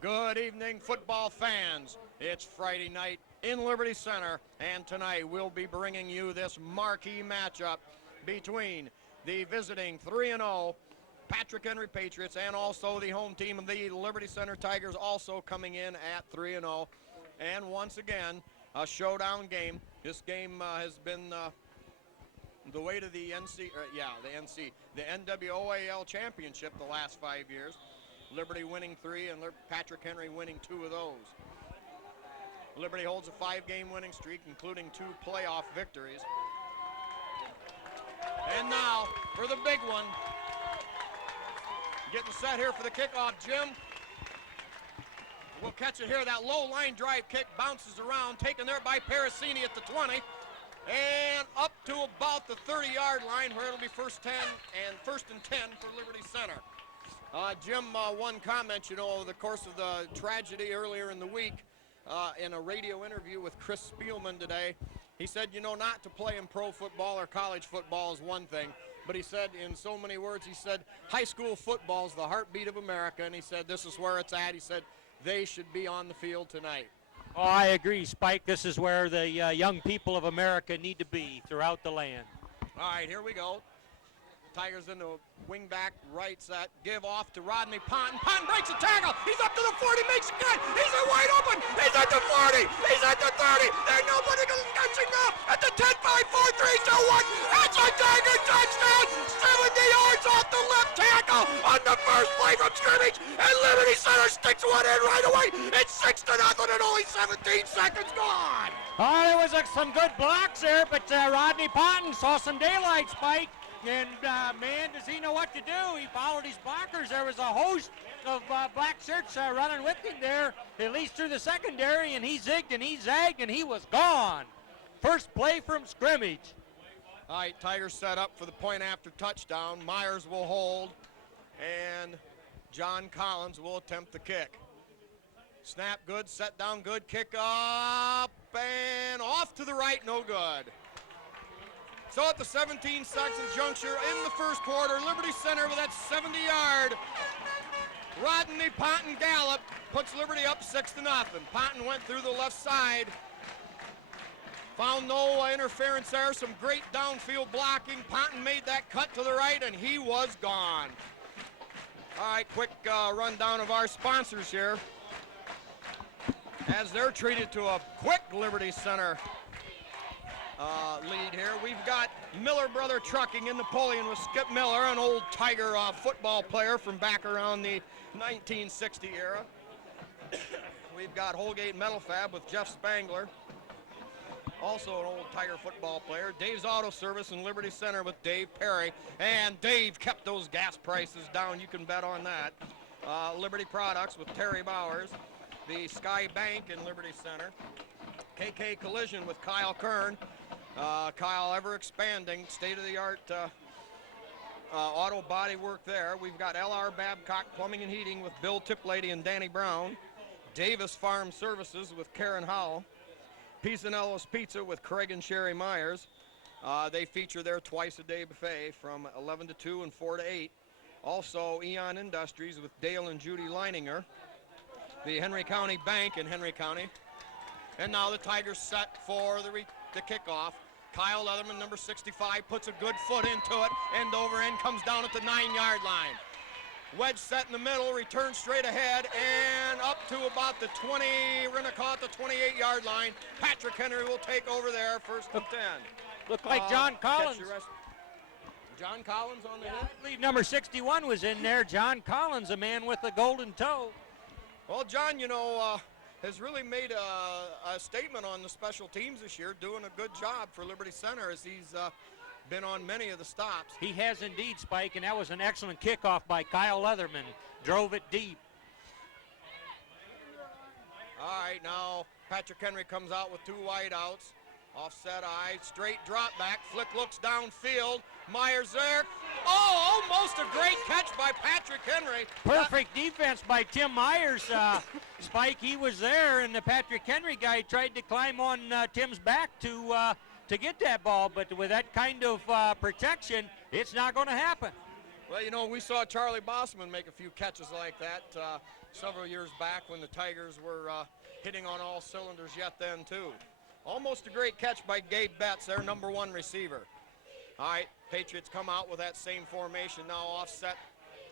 Good evening, football fans. It's Friday night in Liberty Center, and tonight we'll be bringing you this marquee matchup between the visiting 3-0 Patrick Henry Patriots and also the home team of the Liberty Center Tigers, also coming in at 3-0. And once again, a showdown game. This game has been the way to the the NWOAL championship the last 5 years. Liberty winning 3 and Patrick Henry winning 2 of those. Liberty holds a 5-game winning streak, including 2 playoff victories. And now for the big one. Getting set here for the kickoff, Jim. We'll catch it here. That low line drive kick bounces around, taken there by Parasini at the 20. And up to about the 30-yard line where it'll be first and 10 for Liberty Center. Jim, one comment, over the course of the tragedy earlier in the week, in a radio interview with Chris Spielman today, he said, not to play in pro football or college football is one thing, but he said in so many words, he said, high school football is the heartbeat of America, and he said, this is where it's at. He said, they should be on the field tonight. Oh, I agree, Spike. This is where the young people of America need to be throughout the land. All right, here we go. Tigers in the wing back right set, give off to Rodney Ponton. Ponton breaks a tackle. He's up to the 40, makes a cut. He's wide open. He's at the 40. He's at the 30. There's nobody catching now at the 10, 5, 4, 3, 2, 1. That's a Tiger touchdown. 70 yards off the left tackle on the first play from scrimmage. And Liberty Center sticks one in right away. It's 6-0 and only 17 seconds gone. Oh, there was some good blocks there, but Rodney Ponton saw some daylight, Spike. And, man, does he know what to do? He followed his blockers. There was a host of black shirts running with him there, at least through the secondary, and he zigged and he zagged, and he was gone. First play from scrimmage. All right, Tigers set up for the point after touchdown. Myers will hold, and John Collins will attempt the kick. Snap good, set down good, kick up, and off to the right, no good. So at the 17-second juncture in the first quarter, Liberty Center with that 70-yard Rodney Ponton gallop puts Liberty up 6-0. Ponton went through the left side, found no interference there, some great downfield blocking. Ponton made that cut to the right, and he was gone. All right, quick rundown of our sponsors here as they're treated to a quick Liberty Center lead here. We've got Miller Brother Trucking in Napoleon with Skip Miller, an old Tiger football player from back around the 1960 era. We've got Holgate Metal Fab with Jeff Spangler, also an old Tiger football player. Dave's Auto Service in Liberty Center with Dave Perry, and Dave kept those gas prices down, you can bet on that. Liberty Products with Terry Bowers, the Sky Bank in Liberty Center, KK Collision with Kyle Kern. Kyle ever expanding, state-of-the-art auto body work there. We've got LR Babcock Plumbing and Heating with Bill Tiplady and Danny Brown. Davis Farm Services with Karen Howell. Pisanello's Pizza with Craig and Sherry Myers. They feature their twice-a-day buffet from 11 to 2 and 4 to 8. Also, Eon Industries with Dale and Judy Leininger. The Henry County Bank in Henry County. And now the Tigers set for the kickoff. Kyle Leatherman, number 65, puts a good foot into it. End over end, comes down at the 9-yard line. Wedge set in the middle, returns straight ahead, and up to about the 20, we're going to call it the 28-yard line. Patrick Henry will take over there, first and 10. Looked like John Collins. John Collins on the hit? I believe number 61 was in there. John Collins, a man with a golden toe. Well, John, has really made a statement on the special teams this year, doing a good job for Liberty Center as he's been on many of the stops. He has indeed, Spike, and that was an excellent kickoff by Kyle Leatherman. Drove it deep. All right, now Patrick Henry comes out with 2 wideouts. Offset eye, straight drop back. Flick looks downfield. Myers there. Oh, almost a great catch by Patrick Henry. Perfect defense by Tim Myers. Spike, he was there, and the Patrick Henry guy tried to climb on Tim's back to get that ball, but with that kind of protection, it's not going to happen. Well, you know, we saw Charlie Bossman make a few catches like that several years back when the Tigers were hitting on all cylinders yet then, too. Almost a great catch by Gabe Betts, their #1 receiver. All right, Patriots come out with that same formation now, offset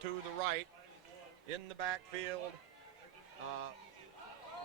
to the right. In the backfield,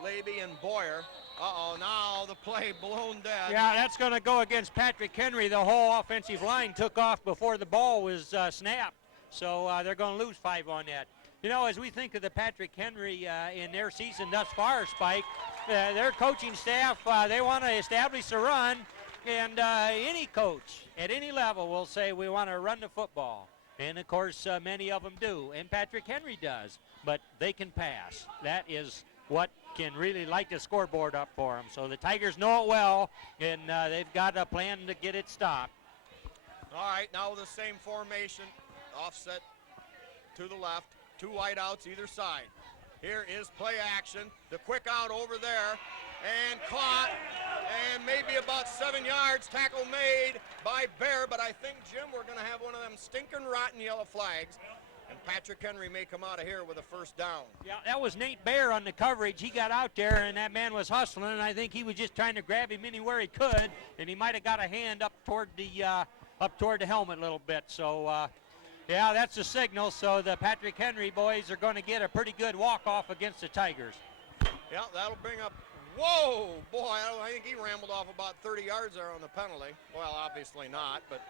Levy and Boyer. Uh-oh, now the play blown dead. Yeah, that's going to go against Patrick Henry. The whole offensive line took off before the ball was snapped, so they're going to lose 5 on that. You know, as we think of the Patrick Henry in their season thus far, Spike, their coaching staff, they want to establish the run, and any coach at any level will say we want to run the football. And, of course, many of them do, and Patrick Henry does, but they can pass. That is what can really light the scoreboard up for them. So the Tigers know it well, and they've got a plan to get it stopped. All right, now the same formation, offset to the left. 2 wideouts either side. Here is play action. The quick out over there and caught, and maybe about 7 yards. Tackle made by Bear, but I think, Jim, we're going to have one of them stinking rotten yellow flags, and Patrick Henry may come out of here with a first down. Yeah, that was Nate Bear on the coverage. He got out there, and that man was hustling, and I think he was just trying to grab him anywhere he could, and he might have got a hand up toward the helmet a little bit. So. Yeah, that's a signal, so the Patrick Henry boys are going to get a pretty good walk-off against the Tigers. Yeah, that'll bring up, whoa, boy, I think he rambled off about 30 yards there on the penalty. Well, obviously not, but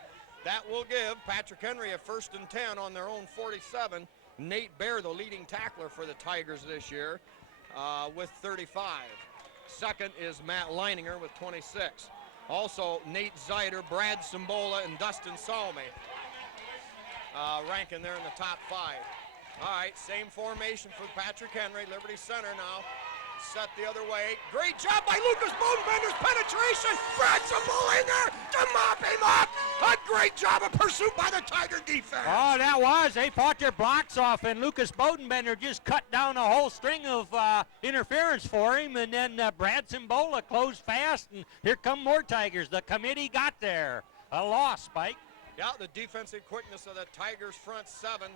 that will give Patrick Henry a 1st and 10 on their own 47. Nate Bear, the leading tackler for the Tigers this year, with 35. Second is Matt Leininger with 26. Also, Nate Zeider, Brad Simbola, and Dustin Salme. Ranking there in the top 5. All right, same formation for Patrick Henry. Liberty Center now set the other way. Great job by Lucas Bodenbender's penetration. Brad Simbola in there to mop him up. A great job of pursuit by the Tiger defense. Oh, that was. They fought their blocks off, and Lucas Bodenbender just cut down a whole string of interference for him, and then Brad Simbola closed fast, and here come more Tigers. The committee got there. A loss, Spike. Yeah, the defensive quickness of the Tigers' front 7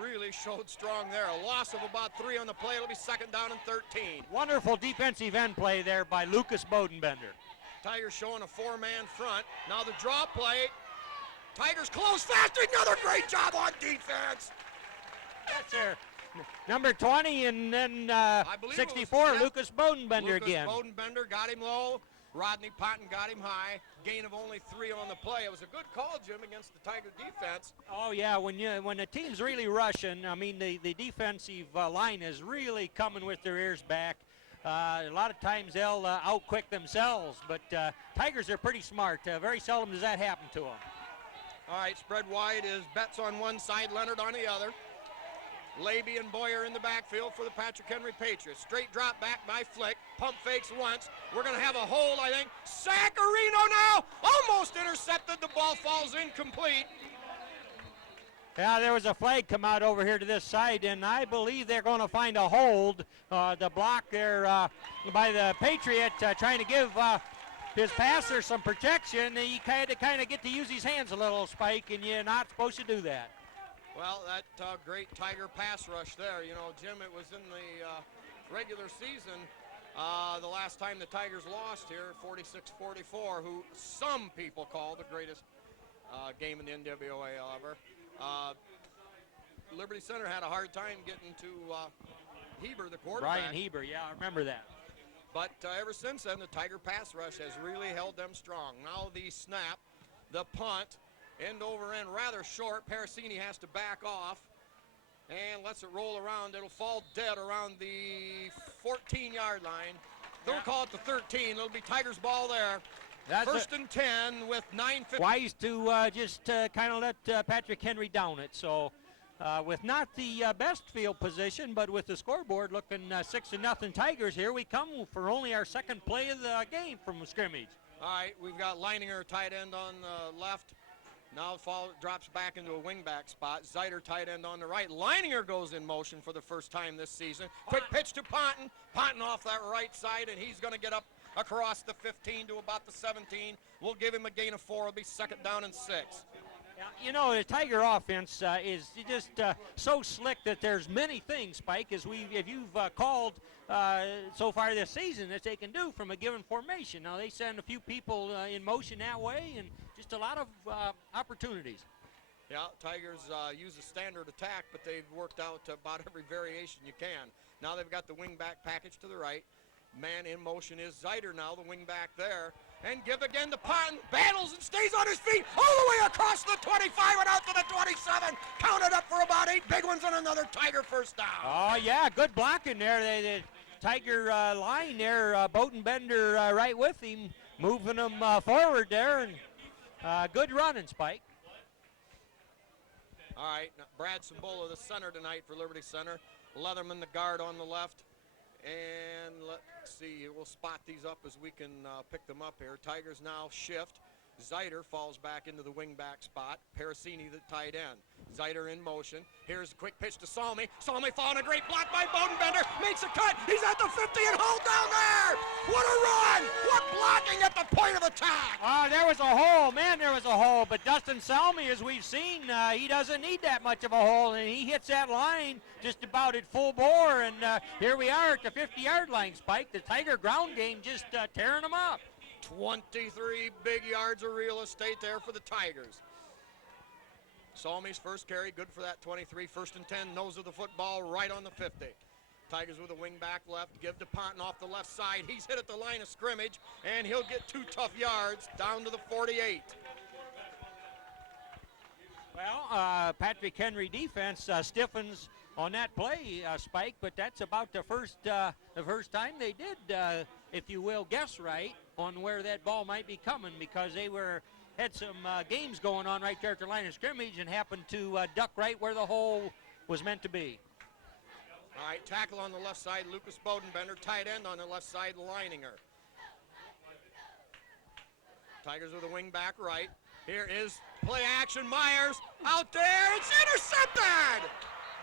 really showed strong there. A loss of about 3 on the play. It'll be 2nd down and 13. Wonderful defensive end play there by Lucas Bodenbender. Tigers showing a 4-man front. Now the draw play. Tigers close fast. Another great job on defense. That's their number 20, and then 64, yeah. Lucas Bodenbender again. Lucas Bodenbender got him low. Rodney Potton got him high. Gain of only 3 on the play. It was a good call, Jim, against the Tiger defense. Oh yeah, when the team's really rushing, I mean the defensive line is really coming with their ears back. A lot of times they'll outquick themselves, but Tigers are pretty smart. Very seldom does that happen to them. All right, spread wide is Betts on one side, Leonard on the other. Levy and Boyer in the backfield for the Patrick Henry Patriots. Straight drop back by Flick. Pump fakes once. We're going to have a hold, I think. Sacarino now! Almost intercepted. The ball falls incomplete. Yeah, there was a flag come out over here to this side, and I believe they're going to find a hold. The block there by the Patriot trying to give his passer some protection. He had to kind of get to use his hands a little, Spike, and you're not supposed to do that. Well, that great Tiger pass rush there. You know, Jim, it was in the regular season. The last time the Tigers lost here, 46-44, who some people call the greatest game in the NWA ever. Liberty Center had a hard time getting to Heber, the quarterback. Brian Heber, yeah, I remember that. But ever since then, the Tiger pass rush has really held them strong. Now the snap, the punt, end over end rather short. Parasini has to back off. and lets it roll around. It'll fall dead around the 14-yard line. They'll call it the 13. It'll be Tigers ball there. That's First and 10 with 9:50. wise to just kind of let Patrick Henry down it. So with not the best field position, but with the scoreboard looking 6-0 Tigers, here we come for only our second play of the game from scrimmage. All right, we've got Leininger, tight end on the left. Now drops back into a wingback spot. Zeiter, tight end on the right. Leininger goes in motion for the first time this season. Quick pitch to Ponton. Ponton off that right side, and he's going to get up across the 15 to about the 17. We'll give him a gain of 4. It'll be second down and 6. You know, the Tiger offense is just so slick that there's many things, Spike, if you've called so far this season that they can do from a given formation. Now, they send a few people in motion that way and just a lot of opportunities. Yeah, Tigers use a standard attack, but they've worked out about every variation you can. Now they've got the wing-back package to the right. Man in motion is Zeiter now, the wing-back there. And give again to Ponton. Battles and stays on his feet all the way across the 25 and out to the 27. Counted up for about 8 big ones and another Tiger first down. Oh, yeah, good blocking there. The Tiger line there, Bodenbender right with him, moving them forward there. And good running, Spike. All right, now Brad Sambola, the center tonight for Liberty Center. Leatherman, the guard on the left. And let's see, we'll spot these up as we can pick them up here. Tigers now shift. Zeiter falls back into the wing-back spot. Parasini, the tight end. Zeiter in motion. Here's a quick pitch to Salmi. Salmi following a great block by Bodenbender. Makes a cut. He's at the 50 and hold down there. What a run. What blocking at the point of attack. There was a hole. Man, there was a hole. But Dustin Salmi, as we've seen, he doesn't need that much of a hole. And he hits that line just about at full bore. And here we are at the 50-yard line, Spike. The Tiger ground game just tearing them up. 23 big yards of real estate there for the Tigers. Salmi's first carry, good for that 23. First and 10, nose of the football right on the 50. Tigers with a wing back left, give to Ponton off the left side. He's hit at the line of scrimmage, and he'll get 2 tough yards down to the 48. Well, Patrick Henry defense stiffens on that play, Spike, but that's about the first time they did, if you will, guess right on where that ball might be coming, because they had some games going on right there at the line of scrimmage and happened to duck right where the hole was meant to be. All right, tackle on the left side, Lucas Bodenbender. Tight end on the left side, Leininger. Tigers with a wing back right. Here is play action. Myers out there. It's intercepted.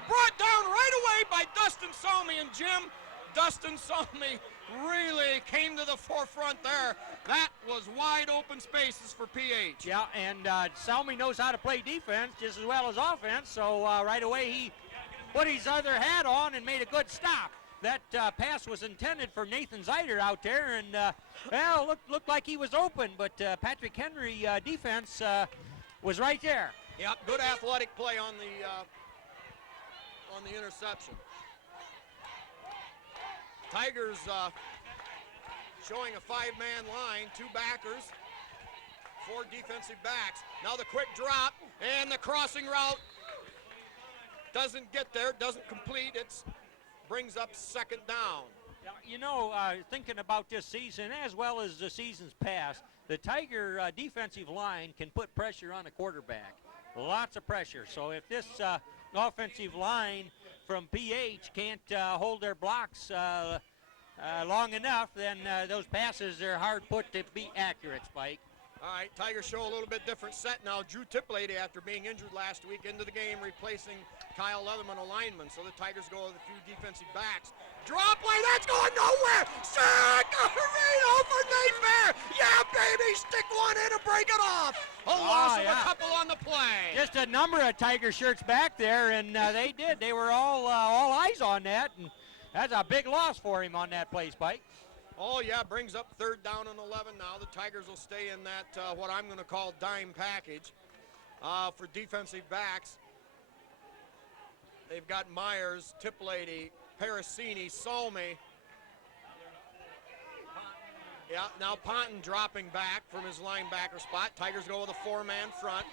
Brought down right away by Dustin Salmi. And Jim, Dustin Salmi really came to the forefront there. That was wide open spaces for PH. Yeah, and Salmi knows how to play defense just as well as offense, so right away he put his other hat on and made a good stop. That pass was intended for Nathan Zeiter out there, and well, looked like he was open, but Patrick Henry defense was right there. Yep, good athletic play on the interception. Tigers showing a 5-man line, 2 backers, 4 defensive backs. Now the quick drop and the crossing route doesn't get there, doesn't complete. It brings up second down. You know, thinking about this season as well as the seasons past, the Tiger defensive line can put pressure on a quarterback. Lots of pressure. So if this offensive line from PH can't hold their blocks long enough, then those passes are hard put to be accurate, Spike. All right, Tigers show a little bit different set now. Drew Tiplady, after being injured last week, into the game, replacing Kyle Leatherman, a lineman. So the Tigers go with a few defensive backs. Drop play, that's going nowhere. Sacarino for Nate Fair. Yeah, baby, stick one in and break it off. A loss of a couple on the play. Just a number of Tiger shirts back there, and they did. They were all eyes on that, and that's a big loss for him on that play, Spike. Oh, yeah, brings up third down and 11 now. The Tigers will stay in that, what I'm going to call dime package for defensive backs. They've got Myers, Tiplady, Parasini, Salmi. Yeah, now Ponton dropping back from his linebacker spot. Tigers go with a 4-man front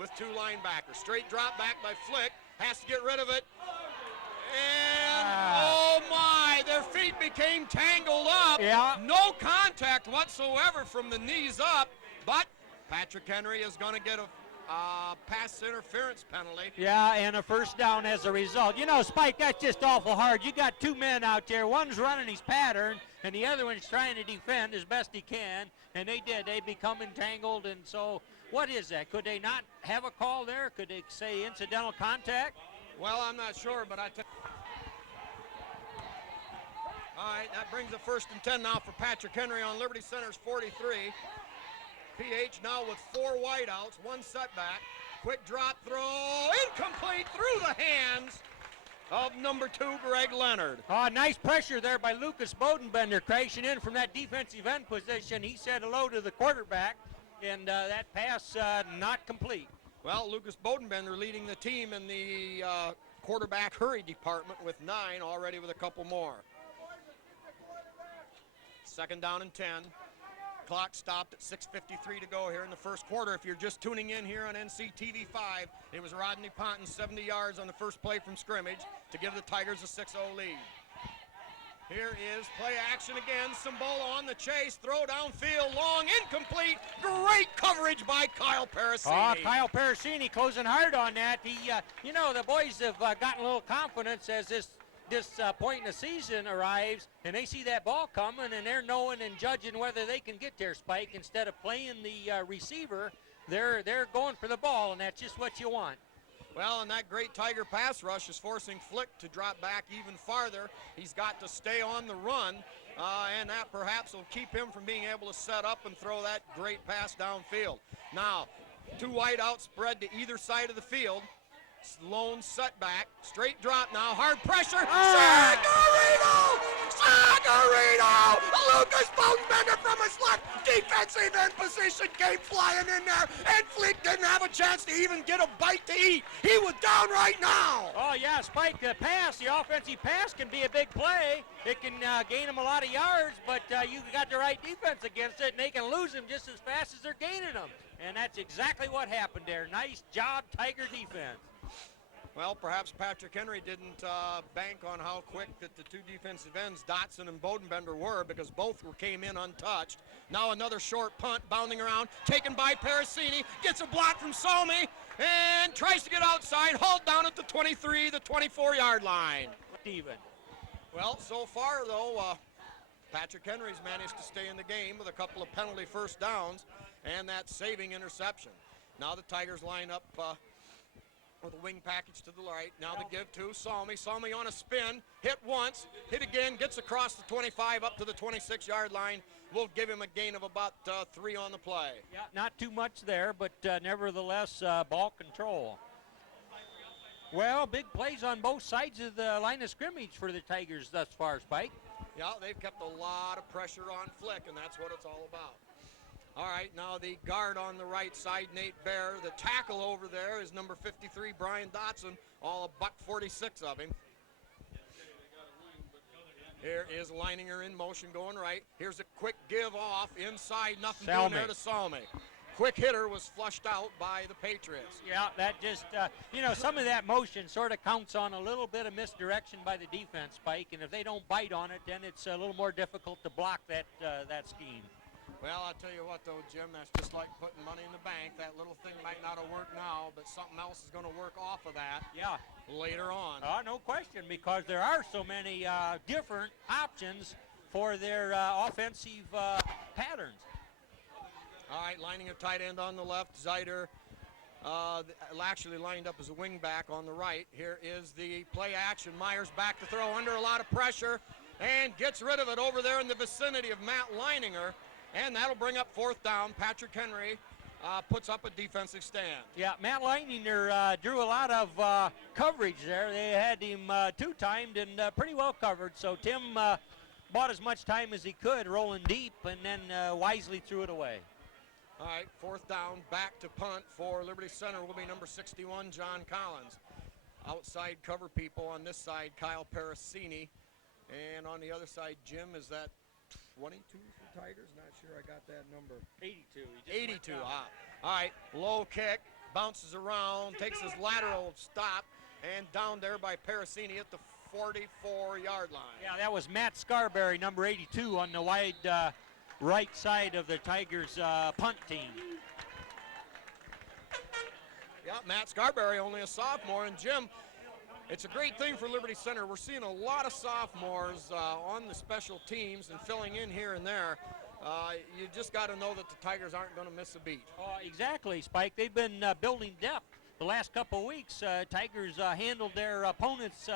with 2 linebackers. Straight drop back by Flick. has to get rid of it. And, oh my, their feet became tangled up. Yeah. No contact whatsoever from the knees up, but Patrick Henry is going to get a pass interference penalty. Yeah, and a first down as a result. You know, Spike, that's just awful hard. You got two men out there. One's running his pattern, and the other one's trying to defend as best he can, and they did. They become entangled, and so what is that? Could they not have a call there? Could they say incidental contact? Well, I'm not sure, but all right, that brings a 1st and 10 now for Patrick Henry on Liberty Center's 43. PH now with 4 wideouts, 1 setback. Quick drop throw, incomplete through the hands of number 2, Greg Leonard. Oh, nice pressure there by Lucas Bodenbender, crashing in from that defensive end position. He said hello to the quarterback, and that pass not complete. Well, Lucas Bodenbender leading the team in the quarterback hurry department with 9, already with a couple more. 2nd down and 10. Clock stopped at 6:53 to go here in the first quarter. If you're just tuning in here on NCTV 5, it was Rodney Ponton 70 yards on the first play from scrimmage to give the Tigers a 6-0 lead. Here is play action again. Simbola on the chase. Throw downfield, long, incomplete. Great coverage by Kyle Parasini. Oh, Kyle Parasini closing hard on that. He, you know, the boys have gotten a little confidence as this point in the season arrives, and they see that ball coming, and they're knowing and judging whether they can get their Spike. Instead of playing the receiver, they're going for the ball, and that's just what you want. Well, and that great Tiger pass rush is forcing Flick to drop back even farther. He's got to stay on the run, and that perhaps will keep him from being able to set up and throw that great pass downfield. Now, 2 wideouts spread to either side of the field. Lone setback, straight drop now, hard pressure. Sagarino! Sagarino! Lucas Bodenbender from his left defensive end position came flying in there, and Flick didn't have a chance to even get a bite to eat. He was down right now. Oh, yeah, Spike, the pass, the offensive pass can be a big play. It can gain them a lot of yards, but you got the right defense against it, and they can lose them just as fast as they're gaining them. And that's exactly what happened there. Nice job, Tiger defense. Well, perhaps Patrick Henry didn't bank on how quick that the 2 defensive ends, Dotson and Bodenbender, were, because both came in untouched. Now another short punt, bounding around, taken by Parasini, gets a block from Salmi, and tries to get outside, hauled down at the 23, the 24-yard line. Even. Well, so far, though, Patrick Henry's managed to stay in the game with a couple of penalty first downs and that saving interception. Now the Tigers line up with a wing package to the right. Now the give to Salmi. Salmi on a spin, hit once, hit again, gets across the 25 up to the 26-yard line. We'll give him a gain of about 3 on the play. Yeah, not too much there, but nevertheless, ball control. Well, big plays on both sides of the line of scrimmage for the Tigers thus far, Spike. Yeah, they've kept a lot of pressure on Flick, and that's what it's all about. All right, now the guard on the right side, Nate Bear. The tackle over there is number 53, Brian Dotson, all a $146 of him. Here is Leininger in motion going right. Here's a quick give off inside, nothing doing there to Salmi. Quick hitter was flushed out by the Patriots. Yeah, that just, you know, some of that motion sort of counts on a little bit of misdirection by the defense, Spike, and if they don't bite on it, then it's a little more difficult to block that scheme. Well, I'll tell you what, though, Jim, that's just like putting money in the bank. That little thing might not have worked now, but something else is going to work off of that later on. No question, because there are so many different options for their offensive patterns. All right, lining a tight end on the left, Zeider actually lined up as a wing back on the right. Here is the play action. Myers back to throw under a lot of pressure and gets rid of it over there in the vicinity of Matt Leininger. And that'll bring up 4th down. Patrick Henry puts up a defensive stand. Yeah, Matt Leininger drew a lot of coverage there. They had him 2-timed and pretty well covered. So Tim bought as much time as he could, rolling deep, and then wisely threw it away. All right, 4th down, back to punt for Liberty Center will be number 61, John Collins. Outside cover people on this side, Kyle Parasini. And on the other side, Jim, is that 22 for Tigers? Not sure I got that number. 82. 82, all right, low kick, bounces around, takes his lateral stop, and down there by Parasini at the 44-yard line. Yeah, that was Matt Scarberry, number 82, on the wide right side of the Tigers punt team. Yeah, Matt Scarberry, only a sophomore, and Jim, it's a great thing for Liberty Center. We're seeing a lot of sophomores on the special teams and filling in here and there. You just got to know that the Tigers aren't going to miss a beat. Exactly, Spike. They've been building depth the last couple of weeks. Tigers handled their opponents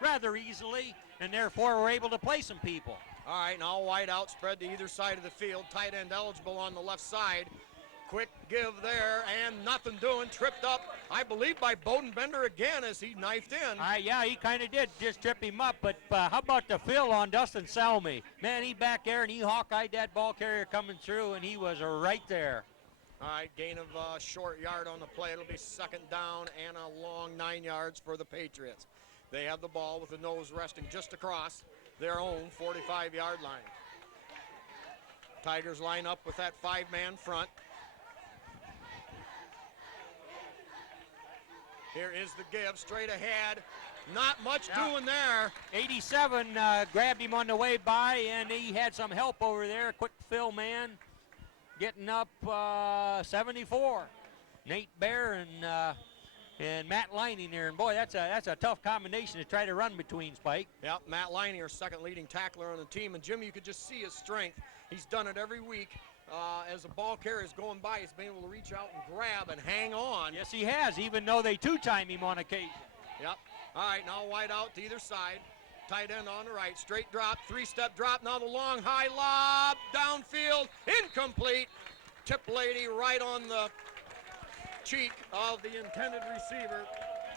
rather easily, and therefore were able to play some people. All right, now wide out spread to either side of the field. Tight end eligible on the left side. Quick give there, and nothing doing. Tripped up, I believe, by Bodenbender again as he knifed in. Yeah, he kind of did just trip him up, but how about the fill on Dustin Salmi? Man, he back there, and he hawk-eyed that ball carrier coming through, and he was right there. All right, gain of a short yard on the play. It'll be second down and a long 9 yards for the Patriots. They have the ball with the nose resting just across their own 45-yard line. Tigers line up with that 5-man front. Here is the give, straight ahead. Not much doing there. 87 grabbed him on the way by, and he had some help over there. Quick fill man, getting up 74. Nate Bear and Matt Lining there, and boy, that's a tough combination to try to run between, Spike. Yep, Matt Lining, our second leading tackler on the team, and Jim, you could just see his strength. He's done it every week. As the ball carrier is going by, he's been able to reach out and grab and hang on. Yes, he has, even though they two-time him on occasion. Yep. All right, now wide out to either side. Tight end on the right. Straight drop, three-step drop. Now the long high lob downfield. Incomplete. Tip lady right on the cheek of the intended receiver.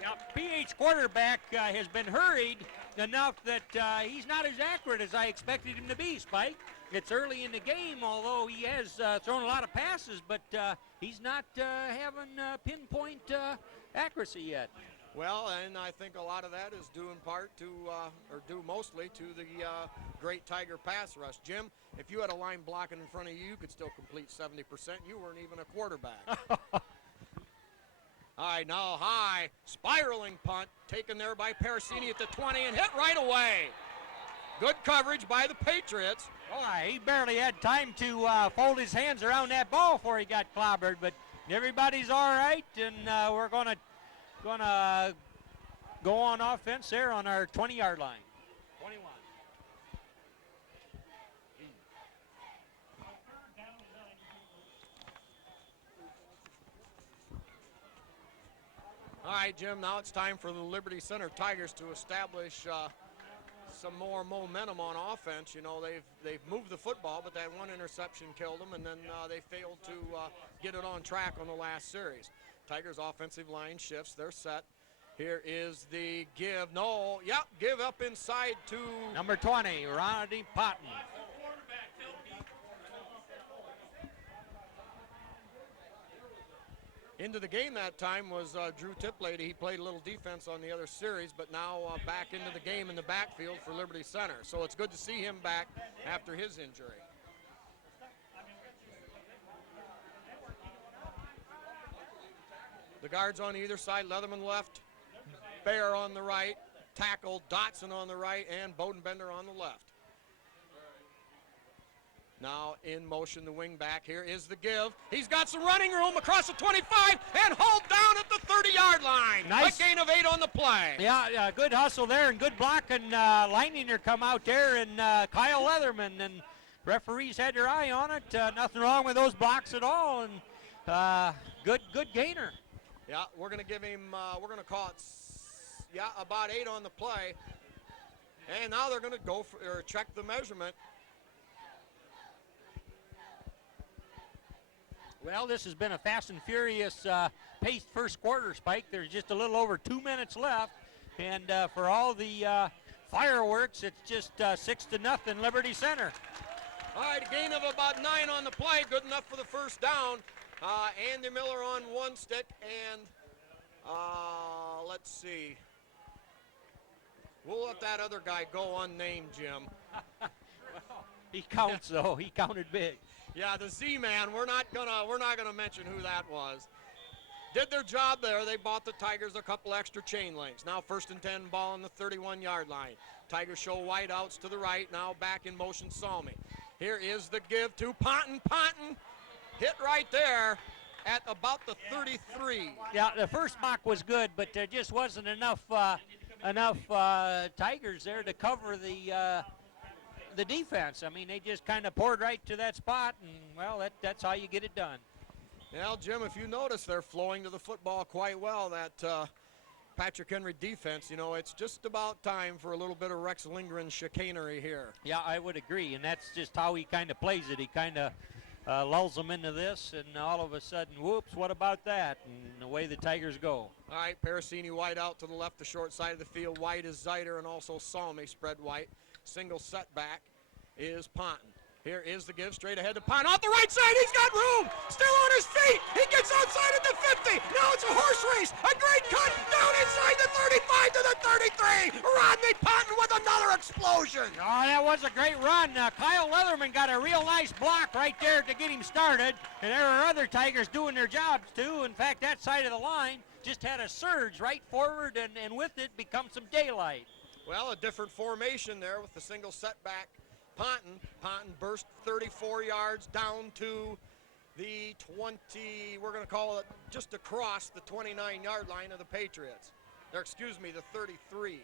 Now, PH quarterback has been hurried enough that he's not as accurate as I expected him to be, Spike. It's early in the game, although he has thrown a lot of passes, but he's not having pinpoint accuracy yet. Well, and I think a lot of that is due in part to, or due mostly to the great Tiger pass rush. Jim, if you had a line blocking in front of you, you could still complete 70%. You weren't even a quarterback. All right, now high, spiraling punt, taken there by Parasini at the 20 and hit right away. Good coverage by the Patriots. Boy, he barely had time to fold his hands around that ball before he got clobbered, but everybody's all right, and we're gonna go on offense there on our 20-yard line. 21. All right, Jim, now it's time for the Liberty Center Tigers to establish some more momentum on offense. You know, they've moved the football, but that one interception killed them, and then they failed to get it on track on the last series. Tigers' offensive line shifts. They're set. Here is the give. No, yep, give up inside to number 20, Ronnie Patton. Into the game that time was Drew Tiplady. He played a little defense on the other series, but now back into the game in the backfield for Liberty Center. So it's good to see him back after his injury. The guards on either side, Leatherman left, Bear on the right, tackle Dotson on the right, and Bodenbender on the left. Now in motion, the wing back. Here is the give. He's got some running room across the 25 and hauled down at the 30-yard line. Nice. A gain of 8 on the play. Yeah, good hustle there and good block, and Leininger come out there, and Kyle Leatherman, and referees had their eye on it. Nothing wrong with those blocks at all, and good gainer. Yeah, we're going to give him, we're going to call it, about 8 on the play. And now they're going to go for, or check the measurement. Well, this has been a fast and furious paced first quarter, Spike. There's just a little over 2 minutes left. And for all the fireworks, it's just 6-0 Liberty Center. All right, a gain of about 9 on the play. Good enough for the first down. Andy Miller on one stick. And let's see. We'll let that other guy go unnamed, Jim. Well, he counts, though. He counted big. Yeah, the Z-Man, we're not gonna mention who that was. did their job there. They bought the Tigers a couple extra chain links. Now 1st and 10, ball on the 31-yard line. Tigers show wide outs to the right. Now back in motion, Salmi. Here is the give to Ponton. Ponton hit right there at about the 33. Yeah, the first mock was good, but there just wasn't enough Tigers there to cover the defense. I mean, they just kind of poured right to that spot, and, well, that's how you get it done. Well, Jim, if you notice, they're flowing to the football quite well, that Patrick Henry defense. You know, it's just about time for a little bit of Rex Lindgren chicanery here. Yeah, I would agree, and that's just how he kind of plays it. He kind of lulls them into this, and all of a sudden, whoops, what about that? And away the Tigers go. All right, Parasini wide out to the left, the short side of the field. Wide is Zider and also Salmi spread white. Single setback is Ponton. Here is the give straight ahead to Ponton. Off the right side, he's got room. Still on his feet. He gets outside at the 50. Now it's a horse race. A great cut down inside the 35 to the 33. Rodney Ponton with another explosion. Oh, that was a great run. Kyle Leatherman got a real nice block right there to get him started. And there are other Tigers doing their jobs, too. In fact, that side of the line just had a surge right forward, and with it becomes some daylight. Well, a different formation there with the single setback. Ponton burst 34 yards down to the 20, we're going to call it just across the 29-yard line of the Patriots. Or excuse me, the 33.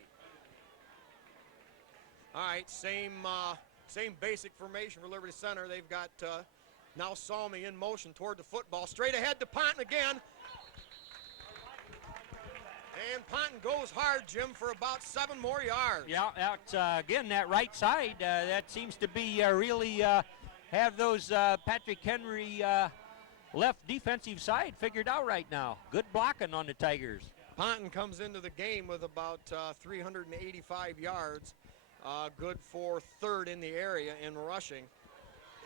All right, same basic formation for Liberty Center. They've got now Salmi in motion toward the football. Straight ahead to Ponton again. And Ponton goes hard, Jim, for about 7 more yards. Yeah, again, that right side, that seems to be really have those Patrick Henry left defensive side figured out right now. Good blocking on the Tigers. Ponton comes into the game with about 385 yards, good for 3rd in the area in rushing,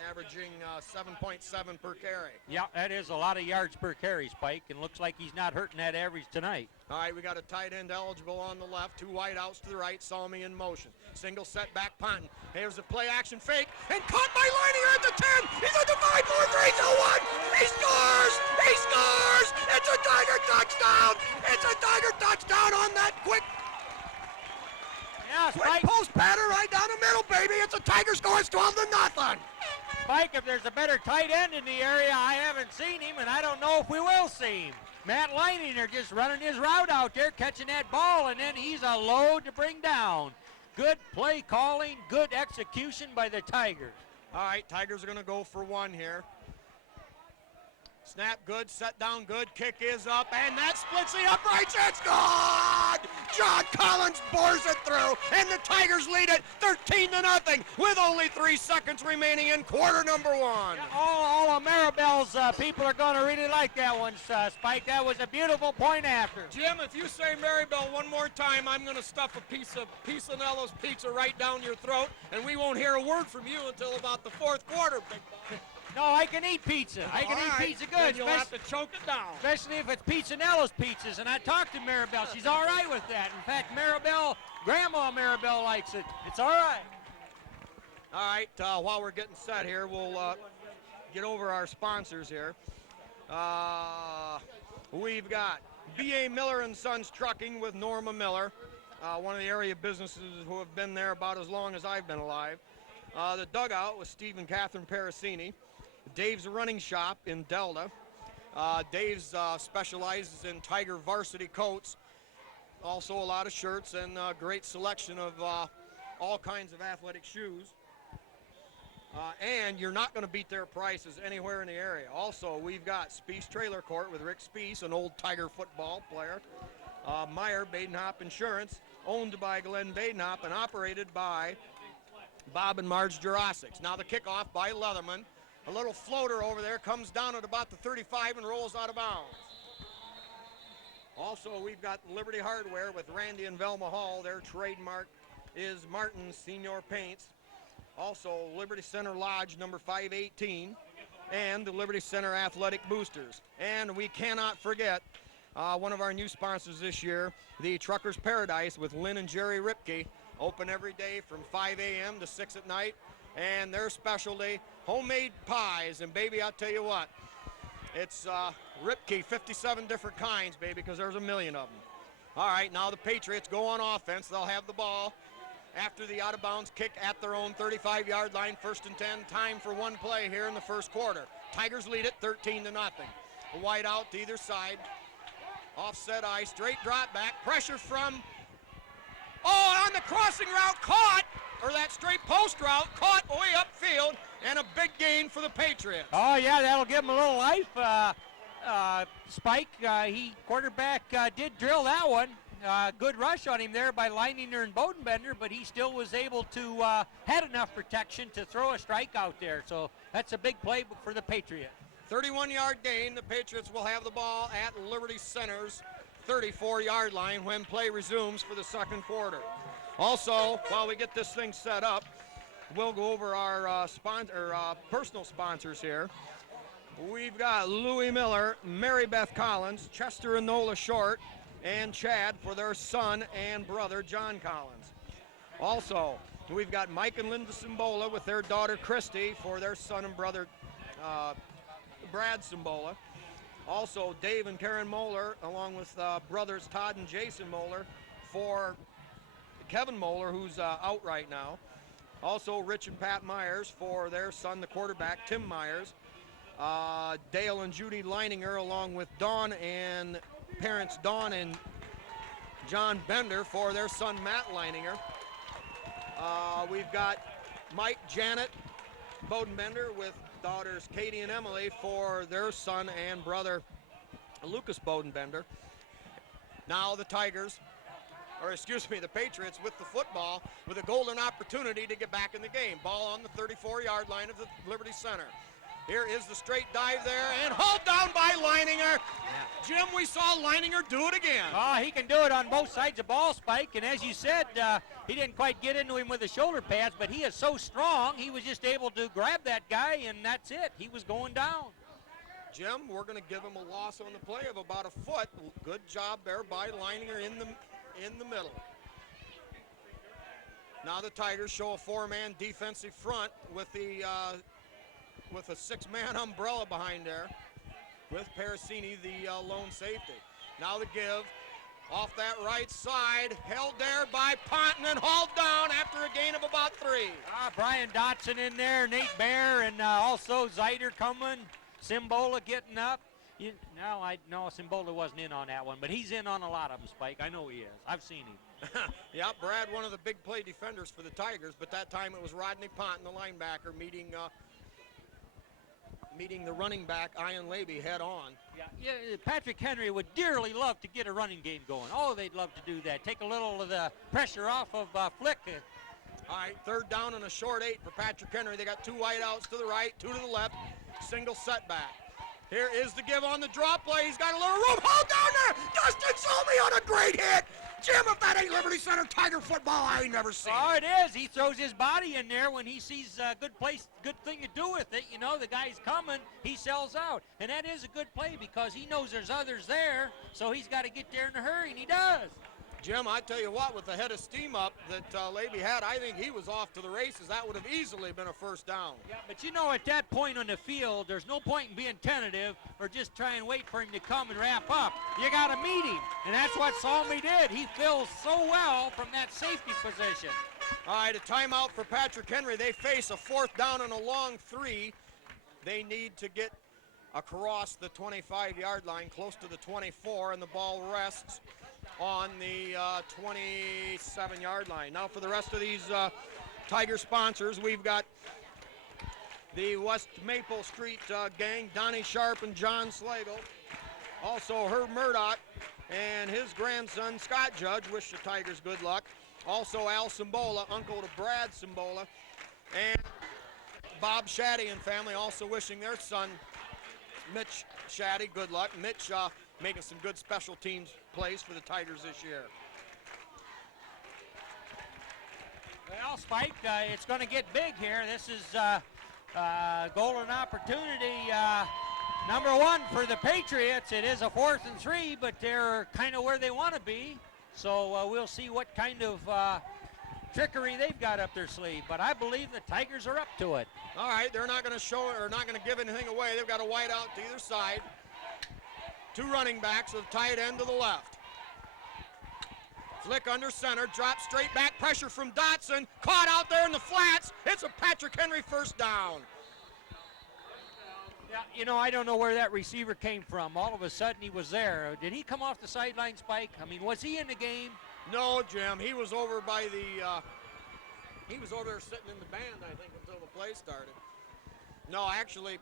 averaging 7.7 per carry. Yeah, that is a lot of yards per carry, Spike, and looks like he's not hurting that average tonight. All right, we got a tight end eligible on the left, 2 wide outs to the right, Salmi in motion. Single setback, Ponton. Here's a play action fake, and caught by Leininger at the 10. He's at the 5, 4, 3, 2, 1. He scores! He scores! It's a Tiger touchdown! It's a Tiger touchdown on that quick Spike, post pattern right down the middle, baby. It's a Tiger score. It's 12-0. Spike, if there's a better tight end in the area, I haven't seen him, and I don't know if we will see him. Matt Leininger just running his route out there, catching that ball, and then he's a load to bring down. Good play calling, good execution by the Tigers. All right, Tigers are going to go for 1 here. Snap good, set down good, kick is up, and that splits the uprights. It's good! John Collins bores it through, and the Tigers lead it 13-0 with only 3 seconds remaining in quarter number 1. Yeah, all of Maribel's people are going to really like that one, Spike. That was a beautiful point after. Jim, if you say Maribel one more time, I'm going to stuff a piece of Pisanello's pizza right down your throat, and we won't hear a word from you until about the 4th quarter, big boy. No, I can eat pizza. I can eat pizza good. Then you'll have to choke it down. Especially if it's Pisanello's pizzas, and I talked to Maribel. She's all right with that. In fact, Grandma Maribel likes it. It's all right. All right, while we're getting set here, we'll get over our sponsors here. We've got B.A. Miller & Sons Trucking with Norma Miller, one of the area businesses who have been there about as long as I've been alive. The Dugout with Steve and Catherine Parasini. Dave's Running Shop in Delta. Dave's specializes in Tiger varsity coats. Also a lot of shirts and a great selection of all kinds of athletic shoes. And you're not going to beat their prices anywhere in the area. Also, we've got Speece Trailer Court with Rick Speece, an old Tiger football player. Meyer Badenhop Insurance, owned by Glenn Badenhop and operated by Bob and Marge Jurasics. Now the kickoff by Leatherman. A little floater over there, comes down at about the 35 and rolls out of bounds. Also, we've got Liberty Hardware with Randy and Velma Hall. Their trademark is Martin's Senior Paints. Also, Liberty Center Lodge number 518 and the Liberty Center Athletic Boosters. And we cannot forget one of our new sponsors this year, the Truckers Paradise with Lynn and Jerry Ripke. Open every day from 5 a.m. to 6 at night. And their specialty, homemade pies. And baby, I'll tell you what, It's Ripke, 57 different kinds, baby, because there's a million of them. All right, now the Patriots go on offense. They'll have the ball after the out-of-bounds kick at their own 35-yard line, 1st and 10. Time for one play here in the first quarter. Tigers lead it 13-0. A wide out to either side. Offset eye, straight drop back. Pressure from, on the crossing route, caught, or that straight post route, caught way upfield, and a big gain for the Patriots. Oh, yeah, that'll give him a little life. Spike, quarterback did drill that one. Good rush on him there by Leininger and Bodenbender, but he still was able to had enough protection to throw a strike out there. So that's a big play for the Patriots. 31-yard gain. The Patriots will have the ball at Liberty Center's 34-yard line when play resumes for the second quarter. Also, while we get this thing set up, we'll go over our personal sponsors here. We've got Louis Miller, Mary Beth Collins, Chester and Nola Short, and Chad for their son and brother, John Collins. Also, we've got Mike and Linda Simbola with their daughter, Christy, for their son and brother, Brad Simbola. Also, Dave and Karen Moeller, along with brothers Todd and Jason Moeller, for Kevin Moeller, who's out right now. Also, Rich and Pat Myers for their son, the quarterback, Tim Myers. Dale and Judy Leininger, along with Dawn and parents Dawn and John Bender for their son, Matt Leininger. We've got Mike, Janet Bodenbender with daughters Katie and Emily for their son and brother, Lucas Bodenbender. Now the the Patriots with the football with a golden opportunity to get back in the game. Ball on the 34-yard line of the Liberty Center. Here is the straight dive there, and hauled down by Leininger. Yeah. Jim, we saw Leininger do it again. Oh, he can do it on both sides of ball, Spike, and as you said, he didn't quite get into him with the shoulder pads, but he is so strong, he was just able to grab that guy, and that's it. He was going down. Jim, we're going to give him a loss on the play of about a foot. Good job there by Leininger in the middle. Now the Tigers show a four-man defensive front with a six-man umbrella behind there with Parasini, the lone safety. Now the give off that right side, held there by Ponton and hauled down after a gain of about 3. Brian Dotson in there, Nate Bear, and also Zeider coming, Simbola getting up. No, Simbola wasn't in on that one, but he's in on a lot of them, Spike. I know he is. I've seen him. Yeah, Brad, one of the big play defenders for the Tigers, but that time it was Rodney Ponton, the linebacker, meeting the running back, Ian Levy, head on. Yeah, Patrick Henry would dearly love to get a running game going. Oh, they'd love to do that. Take a little of the pressure off of Flick. All right, 3rd down and a short 8 for Patrick Henry. They got 2 wideouts to the right, 2 to the left, single setback. Here is the give on the drop play. He's got a little room. Hold down there. Dustin Solmy on a great hit. Jim, if that ain't Liberty Center Tiger football, I ain't never seen it. It is. He throws his body in there when he sees a good thing to do with it. You know, the guy's coming, he sells out. And that is a good play because he knows there's others there, so he's got to get there in a hurry, and he does. Jim, I tell you what, with the head of steam up that Levy had, I think he was off to the races. That would have easily been a 1st down. Yeah, but you know, at that point on the field, there's no point in being tentative or just try and wait for him to come and wrap up. You got to meet him, and that's what Salmi did. He fills so well from that safety position. All right, a timeout for Patrick Henry. They face a 4th down and a long 3. They need to get across the 25-yard line, close to the 24, and the ball rests on the 27-yard line. Now for the rest of these Tiger sponsors, we've got the West Maple Street gang, Donnie Sharp and John Slagle. Also Herb Murdoch and his grandson Scott Judge wish the Tigers good luck. Also Al Simbola, uncle to Brad Simbola, and Bob Shaddy and family also wishing their son Mitch Shaddy good luck. Mitch making some good special teams plays for the Tigers this year. Well, Spike, it's going to get big here. This is golden opportunity. Number 1 for the Patriots. It is a 4th and 3, but they're kind of where they want to be. So we'll see what kind of trickery they've got up their sleeve, but I believe the Tigers are up to it. All right, they're not going to show it or not going to give anything away. They've got a wide out to either side. Two running backs with tight end to the left. Flick under center, drop straight back, pressure from Dotson, caught out there in the flats. It's a Patrick Henry first down. Yeah, you know, I don't know where that receiver came from. All of a sudden he was there. Did he come off the sideline, Spike? I mean, was he in the game? No, Jim, he was over by the, he was over there sitting in the band, I think, until the play started. No, actually,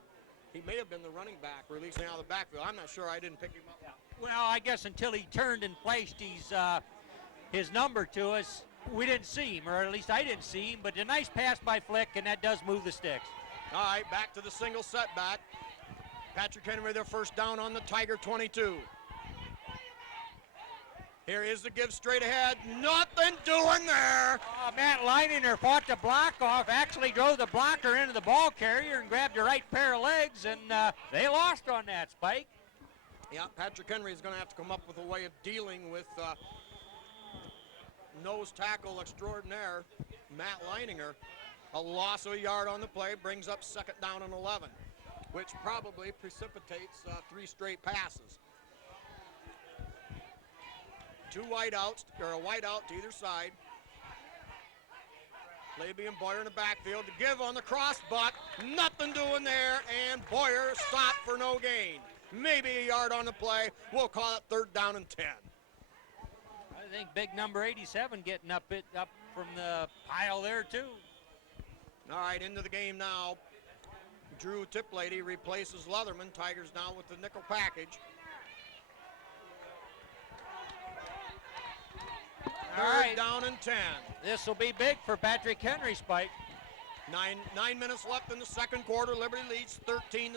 he may have been the running back releasing out of the backfield. I'm not sure. I didn't pick him up. Yeah. Well, I guess until he turned and placed his number to us, we didn't see him, or at least I didn't see him, but a nice pass by Flick, and that does move the sticks. All right, back to the single setback. Patrick Henry, their first down on the Tiger 22. Here is the give straight ahead. Nothing doing there. Matt Leininger fought the block off, actually drove the blocker into the ball carrier and grabbed the right pair of legs, and they lost on that, Spike. Yeah, Patrick Henry is going to have to come up with a way of dealing with nose tackle extraordinaire, Matt Leininger. A loss of a yard on the play brings up second down and 11, which probably precipitates three straight passes. Two wideouts, or a wideout to either side. Levy and Boyer in the backfield to give on the cross, but nothing doing there, and Boyer stopped for no gain. Maybe a yard on the play. We'll call it third down and 10. I think big number 87 getting up from the pile there too. All right, into the game now. Drew Tiplady replaces Leatherman. Tigers now with the nickel package. Third down and 10. This will be big for Patrick Henry, Spike. Nine minutes left in the second quarter. Liberty leads 13-0.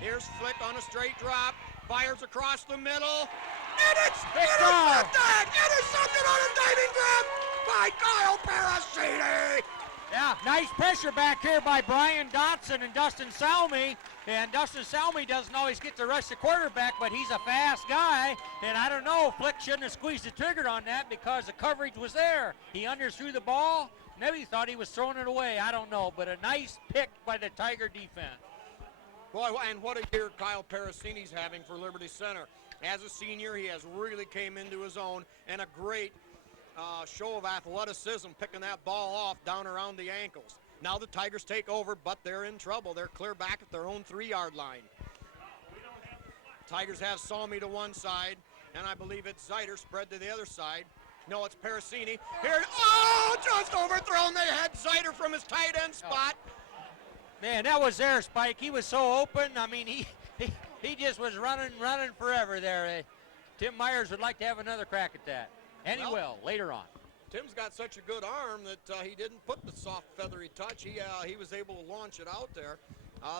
Here's Flick on a straight drop. Fires across the middle. And it's intercepted! Intercepted on a diving grab by Kyle Parasini! Yeah, nice pressure back here by Brian Dotson and Dustin Salmi. And Dustin Salmi doesn't always get to rush the quarterback, but he's a fast guy. And I don't know, Flick shouldn't have squeezed the trigger on that because the coverage was there. He underthrew the ball. Maybe he thought he was throwing it away. I don't know, but a nice pick by the Tiger defense. Boy, and what a year Kyle Parasini's having for Liberty Center. As a senior, he has really came into his own, and a great show of athleticism, picking that ball off down around the ankles. Now the Tigers take over, but they're in trouble. They're clear back at their own 3-yard line. Tigers have Salmi to one side, and I believe it's Zeiter spread to the other side. No, it's Parasini. Here, just overthrown. They had Zeiter from his tight end spot. Man, that was there, Spike. He was so open. I mean, he just was running forever there. Tim Myers would like to have another crack at that. And he will later on. Tim's got such a good arm that he didn't put the soft, feathery touch. He was able to launch it out there.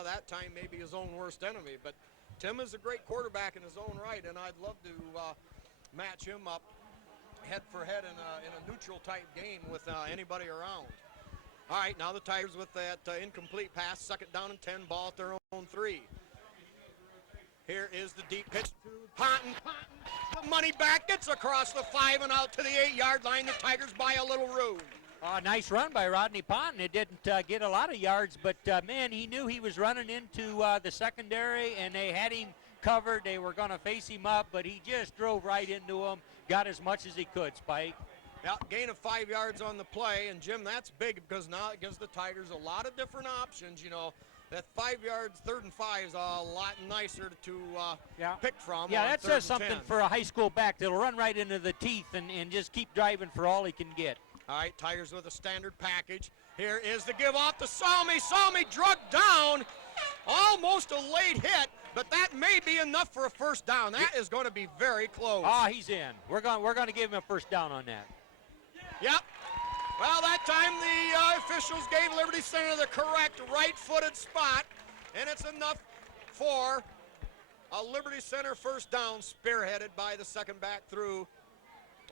That time maybe his own worst enemy. But Tim is a great quarterback in his own right, and I'd love to match him up head for head in a neutral type game with anybody around. All right, now the Tigers with that incomplete pass, second down and 10, ball at their own 3. Here is the deep pitch to Ponton. The money back, gets across the 5 and out to the 8-yard line. The Tigers buy a little room. Nice run by Rodney Ponton. It didn't get a lot of yards, but man, he knew he was running into the secondary, and they had him covered. They were going to face him up, but he just drove right into him, got as much as he could, Spike. Yeah, gain of 5 yards on the play, and Jim, that's big because now it gives the Tigers a lot of different options. You know, that 5 yards, 3rd and 5 is a lot nicer to pick from. Yeah, that says something for a high school back that'll run right into the teeth and just keep driving for all he can get. All right, Tigers with a standard package. Here is the give off to Salmi. Salmi drugged down, almost a late hit, but that may be enough for a first down. That is going to be very close. He's in. We're going to give him a first down on that. Yep. Well, that time the officials gave Liberty Center the correct right-footed spot, and it's enough for a Liberty Center first down, spearheaded by the second back through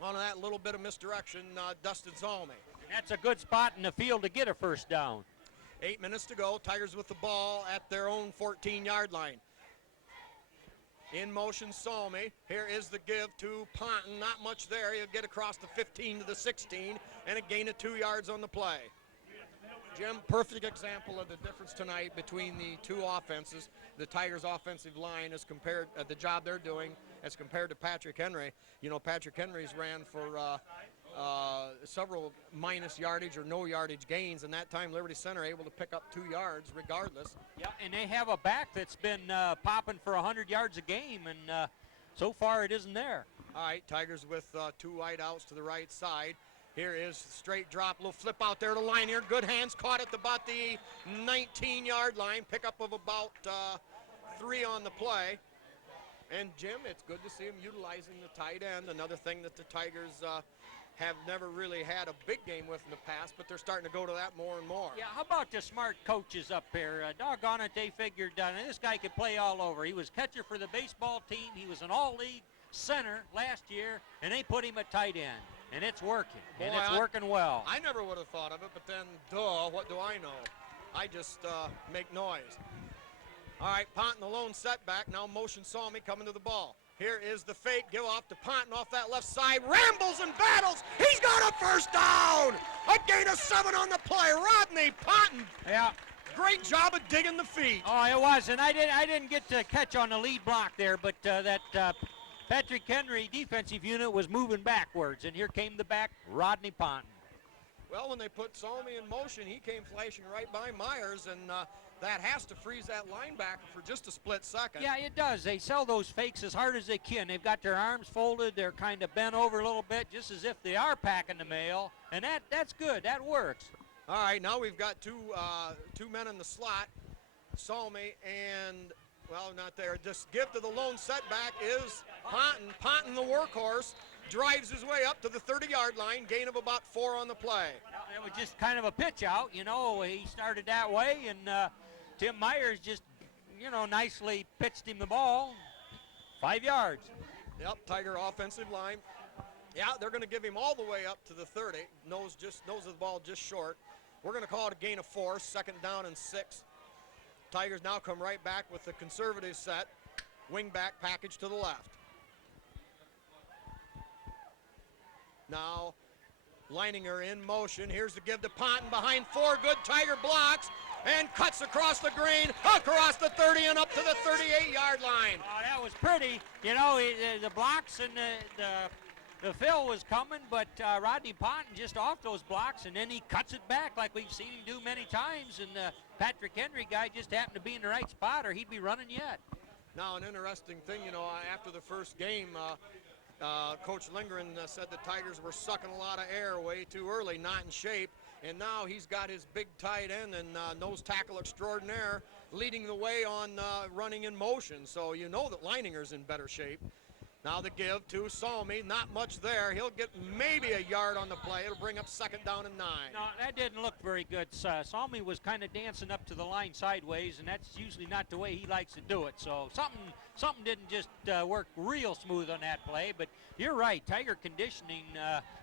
on that little bit of misdirection, Dustin Salmi. That's a good spot in the field to get a first down. 8 minutes to go. Tigers with the ball at their own 14-yard line. In motion, Salmi. Here is the give to Ponton. Not much there. He'll get across the 15 to the 16 and a gain of 2 yards on the play. Jim, perfect example of the difference tonight between the two offenses. The Tigers' offensive line as compared the job they're doing as compared to Patrick Henry. You know, Patrick Henry's ran for several minus yardage or no yardage gains, and that time Liberty Center able to pick up 2 yards regardless. Yeah, and they have a back that's been popping for 100 yards a game, and so far it isn't there. All right, Tigers with 2 wideouts to the right side. Here is straight drop, little flip out there to line here. Good hands, caught at about the 19-yard line. Pickup of about 3 on the play. And Jim, it's good to see him utilizing the tight end. Another thing that the Tigers have never really had a big game with in the past, but they're starting to go to that more and more. Yeah, how about the smart coaches up here? Doggone it, they figured this guy could play all over. He was catcher for the baseball team. He was an all-league center last year, and they put him at tight end. And it's working, and Boy, it's working well. I never would have thought of it, but then, what do I know? I just make noise. All right, Ponton, the lone setback. Now motion Salmi coming to the ball. Here is the fake, give off to Ponton off that left side. Rambles and battles. He's got a first down. A gain of 7 on the play. Rodney Ponton. Yeah. Great job of digging the feet. Oh, it was, and I didn't get to catch on the lead block there, but that Patrick Henry defensive unit was moving backwards, and here came the back, Rodney Ponton. Well, when they put Salmi in motion, he came flashing right by Myers, and that has to freeze that linebacker for just a split second. Yeah, it does. They sell those fakes as hard as they can. They've got their arms folded. They're kind of bent over a little bit, just as if they are packing the mail, and that's good. That works. All right, now we've got two men in the slot, Salmi and, well, not there. Just give to the lone setback is Ponton. Ponton, the workhorse, drives his way up to the 30-yard line, gain of about 4 on the play. It was just kind of a pitch out, you know. He started that way, and Tim Myers just, nicely pitched him the ball. 5 yards. Yep, Tiger offensive line. Yeah, they're going to give him all the way up to the 30. Nose of the ball just short. We're going to call it a gain of 4, 2nd down and 6. Tigers now come right back with the conservative set. Wing back package to the left. Now, Leininger in motion. Here's the give to Ponton behind 4. Good Tiger blocks and cuts across the green, across the 30 and up to the 38-yard line. Oh, that was pretty. The blocks and the fill was coming, but Rodney Ponton just off those blocks, and then he cuts it back like we've seen him do many times, and Patrick Henry guy just happened to be in the right spot, or he'd be running yet. Now, an interesting thing, after the first game, Coach Lindgren said the Tigers were sucking a lot of air way too early, not in shape, and now he's got his big tight end and nose tackle extraordinaire leading the way on running in motion, so you know that Leininger's in better shape. Now the give to Salmi, not much there. He'll get maybe a yard on the play. It'll bring up 2nd down and 9. No, that didn't look very good. Salmi was kind of dancing up to the line sideways, and that's usually not the way he likes to do it. So something didn't just work real smooth on that play. But you're right, Tiger conditioning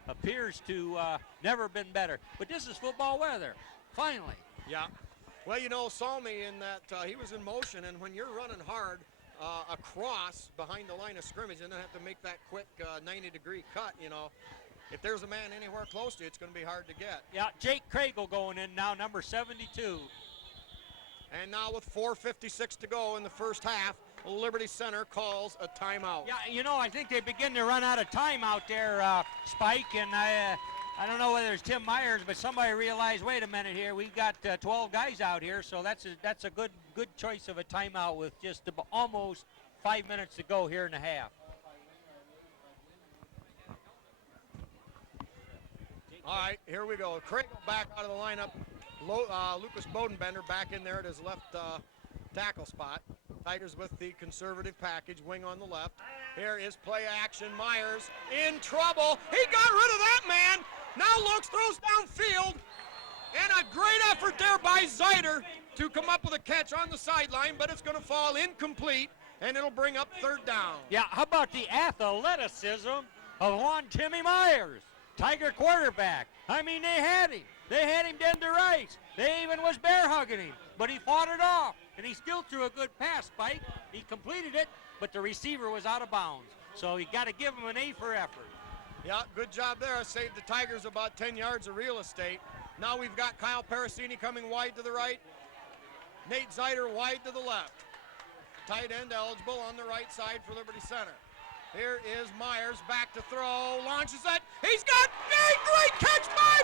appears to never been better. But this is football weather, finally. Yeah. Well, Salmi in that he was in motion, and when you're running hard, across behind the line of scrimmage and then have to make that quick 90-degree cut, if there's a man anywhere close to you, it's going to be hard to get. Yeah, Jake Craigle going in now, number 72. And now with 4:56 to go in the first half, Liberty Center calls a timeout. Yeah, I think they begin to run out of time out there, Spike, and I don't know whether it's Tim Myers, but somebody realized, wait a minute here, we've got 12 guys out here, so that's a good choice of a timeout with just almost 5 minutes to go here in the half. All right, here we go. Craig back out of the lineup. Lucas Bodenbender back in there at his left tackle spot. Tigers with the conservative package, wing on the left. Here is play action. Myers in trouble. He got rid of that man. Now looks, throws downfield. And a great effort there by Zeider to come up with a catch on the sideline, but it's going to fall incomplete, and it'll bring up 3rd down. Yeah, how about the athleticism of Juan Timmy Myers, Tiger quarterback? I mean, they had him. They had him dead to rights. They even was bear hugging him. but he fought it off, and he still threw a good pass, Spike. He completed it, but the receiver was out of bounds. So you got to give him an A for effort. Yeah, good job there. Saved the Tigers about 10 yards of real estate. Now we've got Kyle Parasini coming wide to the right. Nate Zeiter wide to the left. Tight end eligible on the right side for Liberty Center. Here is Myers back to throw. Launches it. He's got a great catch by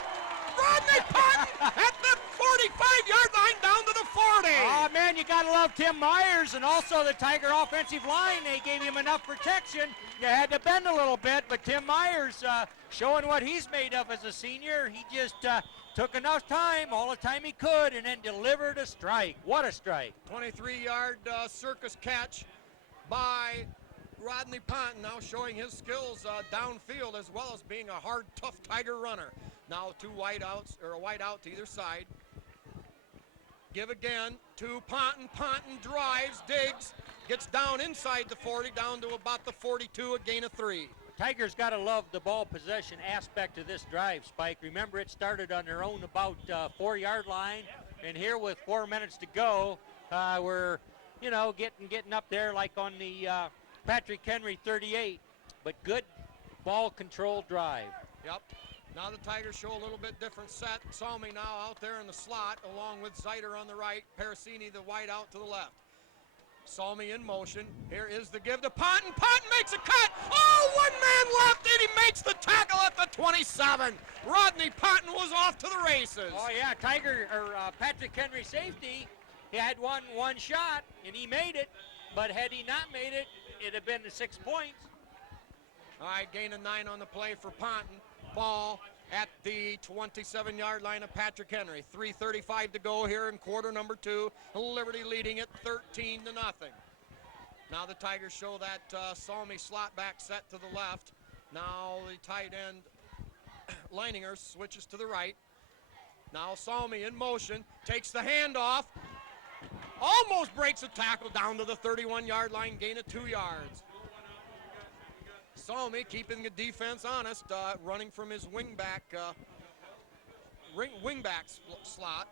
Rodney Patton at the 45-yard line down to the 40. Oh, man, you got to love Tim Myers and also the Tiger offensive line. They gave him enough protection. You had to bend a little bit, but Tim Myers showing what he's made of as a senior. He just took enough time, all the time he could, and then delivered a strike. What a strike. 23-yard circus catch by Rodney Ponton, now showing his skills downfield as well as being a hard, tough Tiger runner. Now two wide outs, or a wide out to either side. Give again to Ponton. Ponton drives, digs, gets down inside the 40, down to about the 42, a gain of 3. Tigers got to love the ball possession aspect of this drive, Spike. Remember, it started on their own about 4-yard line, and here with 4 minutes to go, we're, you know, getting up there like on the Patrick Henry 38, but good ball control drive. Yep. Now the Tigers show a little bit different set. Salmi now out there in the slot along with Zeiter on the right. Parasini the wide out to the left. Salmi in motion. Here is the give to Ponton. Ponton makes a cut. Oh, one man left and he makes the tackle at the 27. Rodney Ponton was off to the races. Oh yeah, Patrick Henry safety. He had one shot and he made it, but had he not made it, it'd have been the 6 points. All right, gain of 9 on the play for Ponton. Ball at the 27-yard line of Patrick Henry. 3:35 to go here in quarter number 2. Liberty leading it 13-0. Now the Tigers show that Salmi slot back set to the left. Now the tight end Leininger switches to the right. Now Salmi in motion, takes the handoff, almost breaks a tackle down to the 31-yard line, gain of 2 yards. Salmi keeping the defense honest, running from his wingback slot.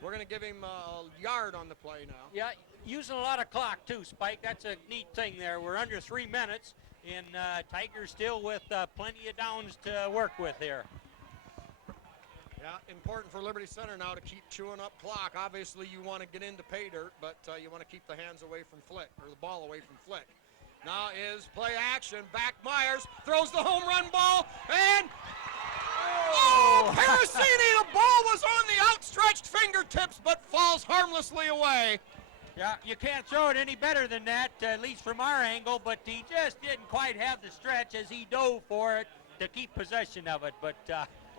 We're going to give him a yard on the play now. Yeah, using a lot of clock too, Spike. That's a neat thing there. We're under 3 minutes, and Tigers still with plenty of downs to work with here. Yeah, important for Liberty Center now to keep chewing up clock. Obviously, you want to get into pay dirt, but you want to keep the hands away from Flick, or the ball away from Flick. Now is play action. Back Myers throws the home run ball, and Parasini, the ball was on the outstretched fingertips, but falls harmlessly away. Yeah, you can't throw it any better than that, at least from our angle, but he just didn't quite have the stretch as he dove for it to keep possession of it. But,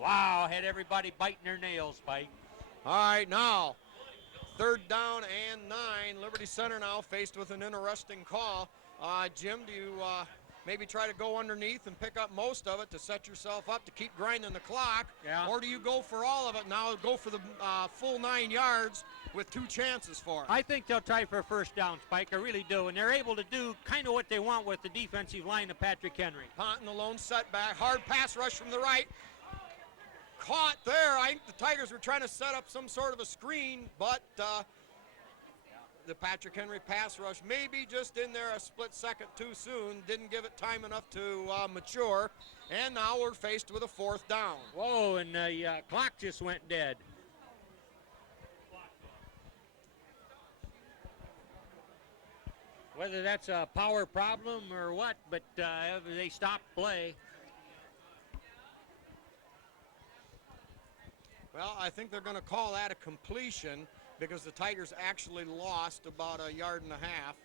wow, had everybody biting their nails, Spike. All right, now, 3rd down and 9. Liberty Center now faced with an interesting call. Jim, do you maybe try to go underneath and pick up most of it to set yourself up to keep grinding the clock? Yeah. Or do you go for all of it now, go for the full 9 yards with 2 chances for it? I think they'll try for a first down, Spike. I really do. And they're able to do kind of what they want with the defensive line of Patrick Henry. Ponton, the lone setback. Hard pass rush from the right. Caught there. I think the Tigers were trying to set up some sort of a screen, but the Patrick Henry pass rush maybe just in there a split second too soon. Didn't give it time enough to mature. And now we're faced with a 4th down. Whoa, and the clock just went dead. Whether that's a power problem or what, but they stopped play. Well, I think they're going to call that a completion because the Tigers actually lost about a yard and a half,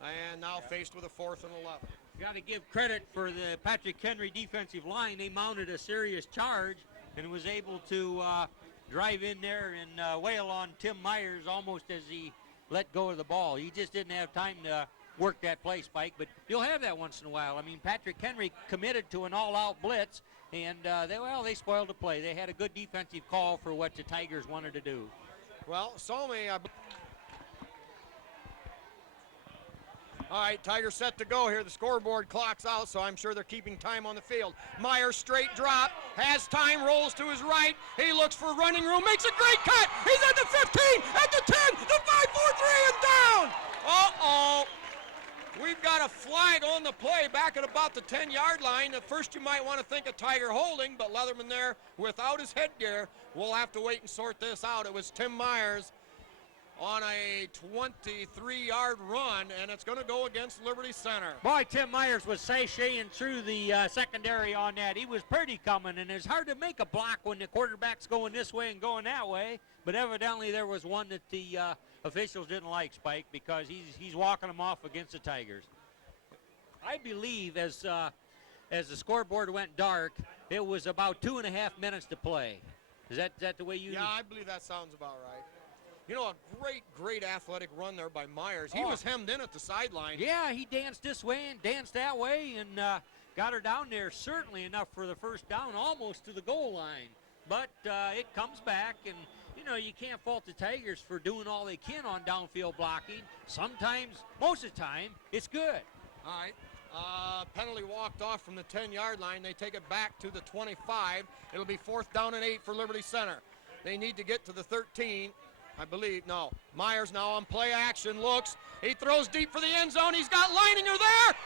and now faced with a 4th and 11. Got to give credit for the Patrick Henry defensive line. They mounted a serious charge and was able to drive in there and wail on Tim Myers almost as he let go of the ball. He just didn't have time to work that play, Spike, but you'll have that once in a while. I mean, Patrick Henry committed to an all-out blitz, and they spoiled the play. They had a good defensive call for what the Tigers wanted to do. Well, Salmi, all right, Tigers set to go here. The scoreboard clocks out, so I'm sure they're keeping time on the field. Myers straight drop, has time, rolls to his right. He looks for running room, makes a great cut. He's at the 15, got a flag on the play back at about the 10-yard line. At first you might want to think of Tiger holding, but Leatherman there without his headgear. We'll have to wait and sort this out. It was Tim Myers on a 23-yard run, and it's going to go against Liberty Center. Boy, Tim Myers was sashaying through the secondary on that. He was pretty coming, and it's hard to make a block when the quarterback's going this way and going that way. But evidently there was one that the officials didn't like, Spike, because he's walking them off against the Tigers. I believe as the scoreboard went dark, it was about 2.5 minutes to play. Is that the way you? Yeah, I believe that sounds about right. You know, a great athletic run there by Myers. He was hemmed in at the sideline. Yeah, he danced this way and danced that way and got her down there certainly enough for the first down, almost to the goal line. But it comes back, and, you know, you can't fault the Tigers for doing all they can on downfield blocking. Sometimes, most of the time, it's good. All right. Penalty walked off from the 10-yard line. They take it back to the 25. It'll be 4th down and 8 for Liberty Center. They need to get to the 13. I believe, no. Myers now on play action, looks. He throws deep for the end zone. He's got Leininger there.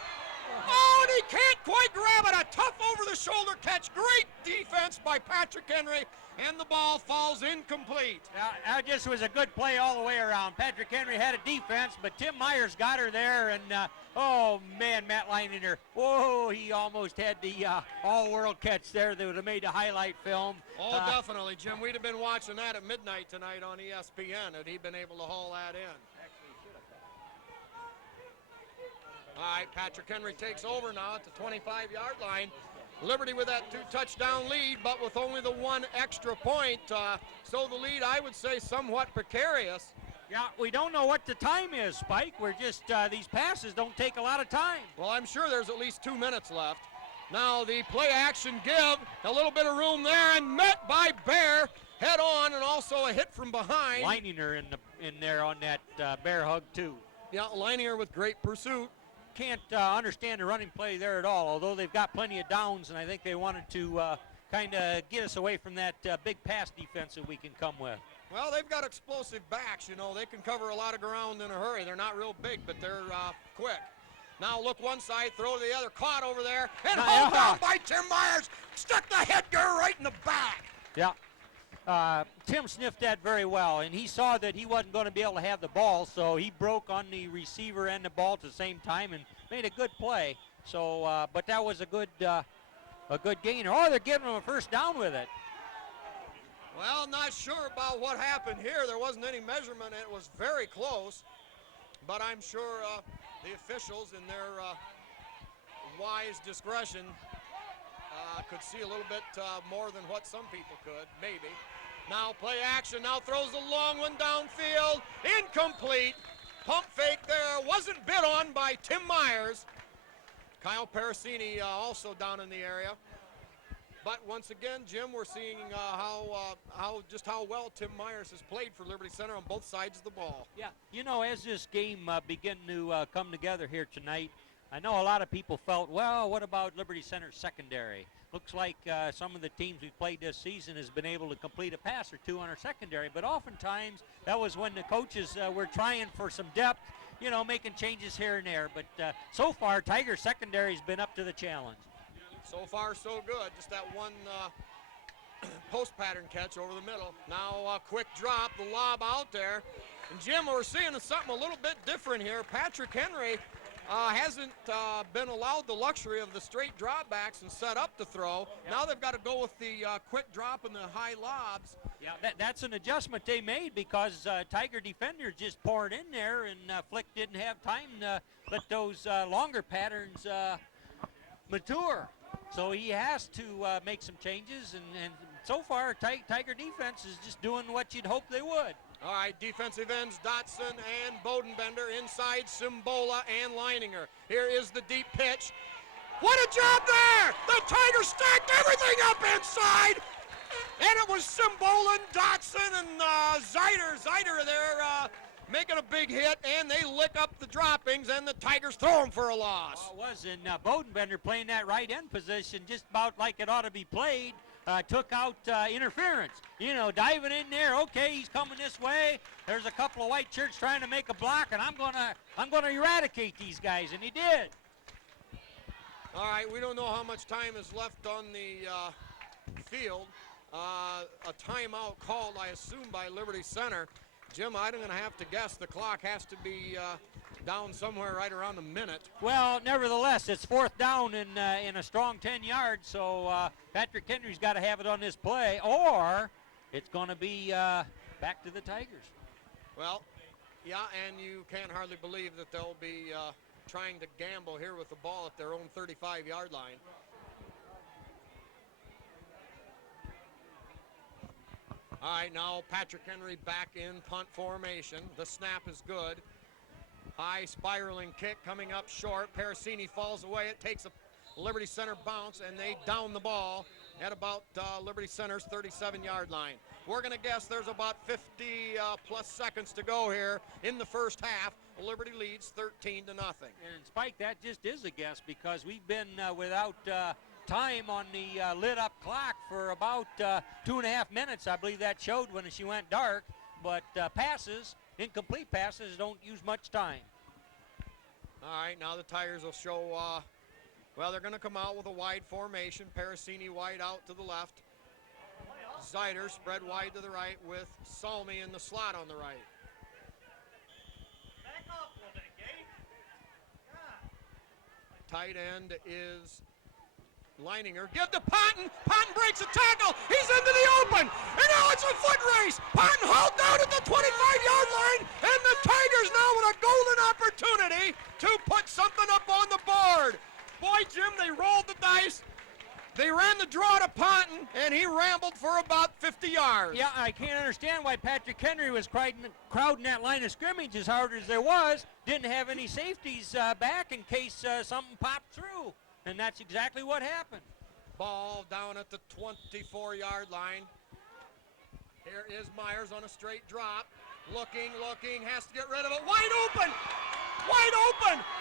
Oh, and he can't quite grab it. A tough over-the-shoulder catch. Great defense by Patrick Henry, and the ball falls incomplete. That just was a good play all the way around. Patrick Henry had a defense, but Tim Myers got her there, and oh, man, Matt Leininger. Whoa, he almost had the all-world catch there that would have made the highlight film. Oh, definitely, Jim. We'd have been watching that at midnight tonight on ESPN, had he been able to haul that in. All right, Patrick Henry takes over now at the 25-yard line. Liberty with that 2-touchdown lead, but with only the 1 extra point. So the lead, I would say, somewhat precarious. Yeah, we don't know what the time is, Spike. We're just, these passes don't take a lot of time. Well, I'm sure there's at least 2 minutes left. Now the play action give, a little bit of room there, and met by Bear head on, and also a hit from behind. Leininger in there on that bear hug, too. Yeah, Leininger with great pursuit. Can't understand the running play there at all, although they've got plenty of downs, and I think they wanted to kind of get us away from that big pass defense that we can come with. Well, they've got explosive backs, you know. They can cover a lot of ground in a hurry. They're not real big, but they're quick. Now look one side, throw to the other, caught over there, and hauled down by Tim Myers. Stuck the headgear right in the back. Yeah. Tim sniffed that very well, and he saw that he wasn't going to be able to have the ball, so he broke on the receiver and the ball at the same time and made a good play. So, but that was a good gainer. Oh, they're giving him a first down with it. Well, not sure about what happened here. There wasn't any measurement. It was very close, but I'm sure the officials, in their wise discretion, could see a little bit more than what some people could, maybe. Now play action, now throws the long one downfield, incomplete. Pump fake there, wasn't bid on by Tim Myers. Kyle Parasini also down in the area. But once again, Jim, we're seeing how well Tim Myers has played for Liberty Center on both sides of the ball. Yeah, you know, as this game began to come together here tonight, I know a lot of people felt, well, what about Liberty Center's secondary? Looks like some of the teams we've played this season has been able to complete a pass or two on our secondary, but oftentimes that was when the coaches were trying for some depth, you know, making changes here and there. But so far, Tiger secondary's been up to the challenge. So far, so good. Just that one post pattern catch over the middle. Now a quick drop, the lob out there. And Jim, we're seeing something a little bit different here. Patrick Henry hasn't been allowed the luxury of the straight dropbacks and set up the throw. Yep. Now they've got to go with the quick drop and the high lobs. Yeah, that's an adjustment they made because Tiger defenders just poured in there, and Flick didn't have time to let those longer patterns mature. So he has to make some changes, and so far Tiger defense is just doing what you'd hope they would. All right, defensive ends, Dotson and Bodenbender. Inside, Simbola and Leininger. Here is the deep pitch. What a job there! The Tigers stacked everything up inside! And it was Simbola and Dotson and Zeider there making a big hit, and they lick up the droppings, and the Tigers throw them for a loss. Well, it was, and Bodenbender playing that right end position just about like it ought to be played. took out interference. You know, diving in there. Okay, he's coming this way. There's a couple of white shirts trying to make a block, and I'm gonna eradicate these guys, and he did. All right, we don't know how much time is left on the field. A timeout called, I assume, by Liberty Center. Jim, I'm going to have to guess the clock has to be down somewhere right around a minute. Well, nevertheless, it's fourth down in a strong 10 yards, so Patrick Henry's got to have it on this play, or it's going to be back to the Tigers. Well, yeah, and you can't hardly believe that they'll be trying to gamble here with the ball at their own 35-yard line. All right, now Patrick Henry back in punt formation. The snap is good. High spiraling kick coming up short. Parasini falls away. It takes a Liberty Center bounce, and they down the ball at about Liberty Center's 37-yard line. We're going to guess there's about 50-plus seconds to go here in the first half. Liberty leads 13-0. And Spike, that just is a guess because we've been without time on the lit-up clock for about 2.5 minutes. I believe that showed when she went dark. But passes, incomplete passes, don't use much time. All right, now the Tigers will show, well, they're going to come out with a wide formation. Parasini wide out to the left. Zider spread wide to the right with Salmi in the slot on the right. Back off a little bit, Gabe. Tight end is Leininger. Give to Ponton. Ponton breaks a tackle. He's into the open. And now it's a foot race. Ponton hauled down at the 25-yard line. And the Tigers now with a golden opportunity to put something up on the board. Boy, Jim, they rolled the dice. They ran the draw to Ponton, and he rambled for about 50 yards. Yeah, I can't understand why Patrick Henry was crowding that line of scrimmage as hard as there was. Didn't have any safeties back in case something popped through. And that's exactly what happened. Ball down at the 24-yard line. Here is Myers on a straight drop. Looking, has to get rid of it. Wide open,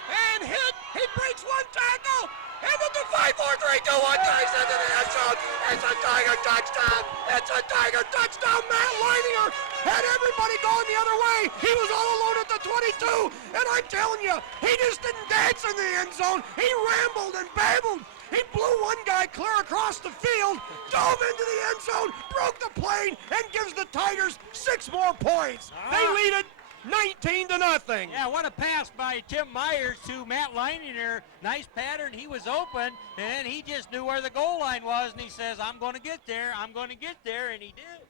and hit. He breaks one tackle. And with the 5, 4, 3, 2, 1, guys into the end zone. It's a Tiger touchdown. It's a Tiger touchdown. Matt Leininger had everybody going the other way. He was all alone at the 22. And I'm telling you, he just didn't dance in the end zone. He rambled and babbled. He blew one guy clear across the field, dove into the end zone, broke the plane, and gives the Tigers 6 more points. They lead it 19-0. Yeah, what a pass by Tim Myers to Matt Leininger. Nice pattern. He was open, and he just knew where the goal line was, and he says, I'm going to get there, and he did.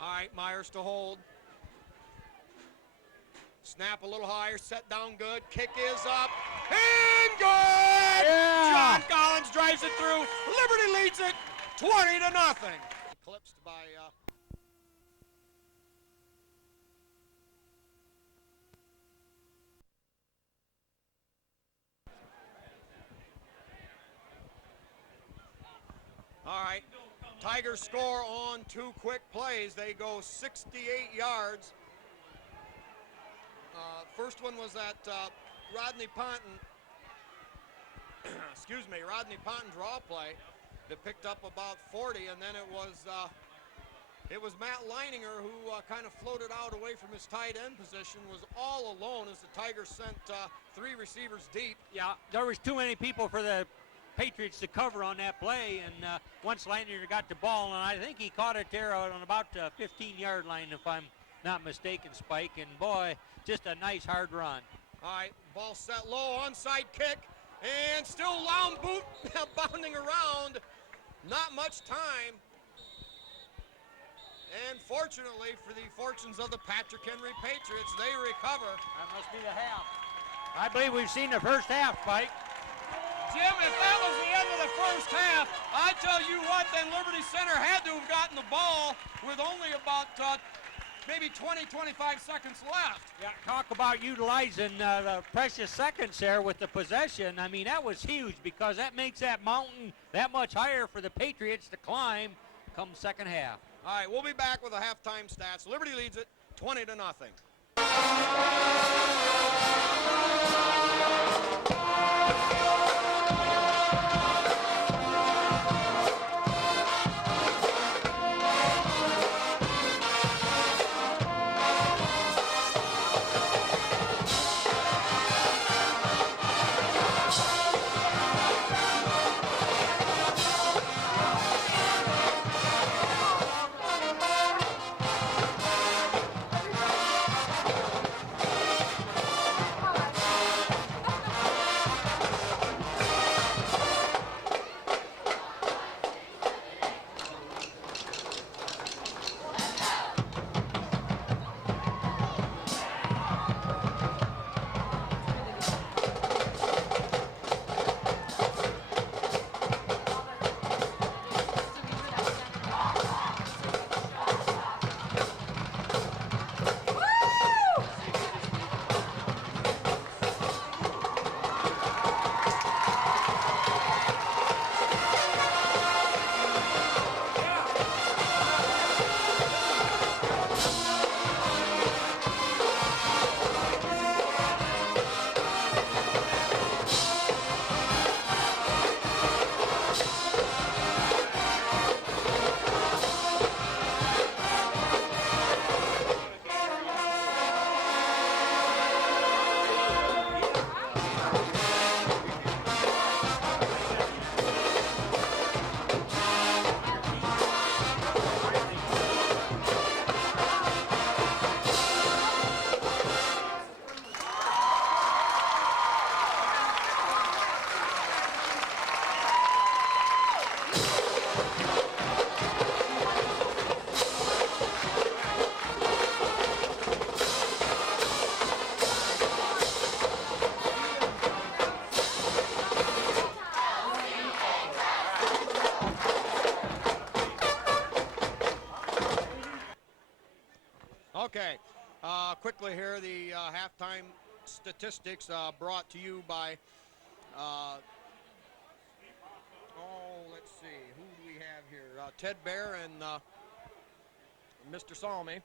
All right, Myers to hold. Snap a little higher, set down good. Kick is up, and good! Yeah. John Collins drives it through. Liberty leads it 20-0. Eclipsed by... All right, Tigers score on 2 quick plays. They go 68 yards. First one was that Rodney Ponton, Rodney Ponton draw play that picked up about 40, and then it was Matt Leininger who kind of floated out away from his tight end position, was all alone as the Tigers sent 3 receivers deep. Yeah, there was too many people for the Patriots to cover on that play, and once Leininger got the ball, and I think he caught it there on about 15-yard line, if I'm not mistaken, Spike, and boy, just a nice hard run. All right, ball set low, onside kick, and still Lown boot bounding around. Not much time. And fortunately for the fortunes of the Patrick Henry Patriots, they recover. That must be the half. I believe we've seen the first half, Spike. Jim, if that was the end of the first half, I tell you what, then Liberty Center had to have gotten the ball with only about maybe 20, 25 seconds left. Yeah, talk about utilizing the precious seconds there with the possession. I mean, that was huge because that makes that mountain that much higher for the Patriots to climb come second half. All right, we'll be back with the halftime stats. Liberty leads it 20-0. Quickly here, the halftime statistics brought to you by, let's see, who do we have here? Ted Bear and Mr. Salmi.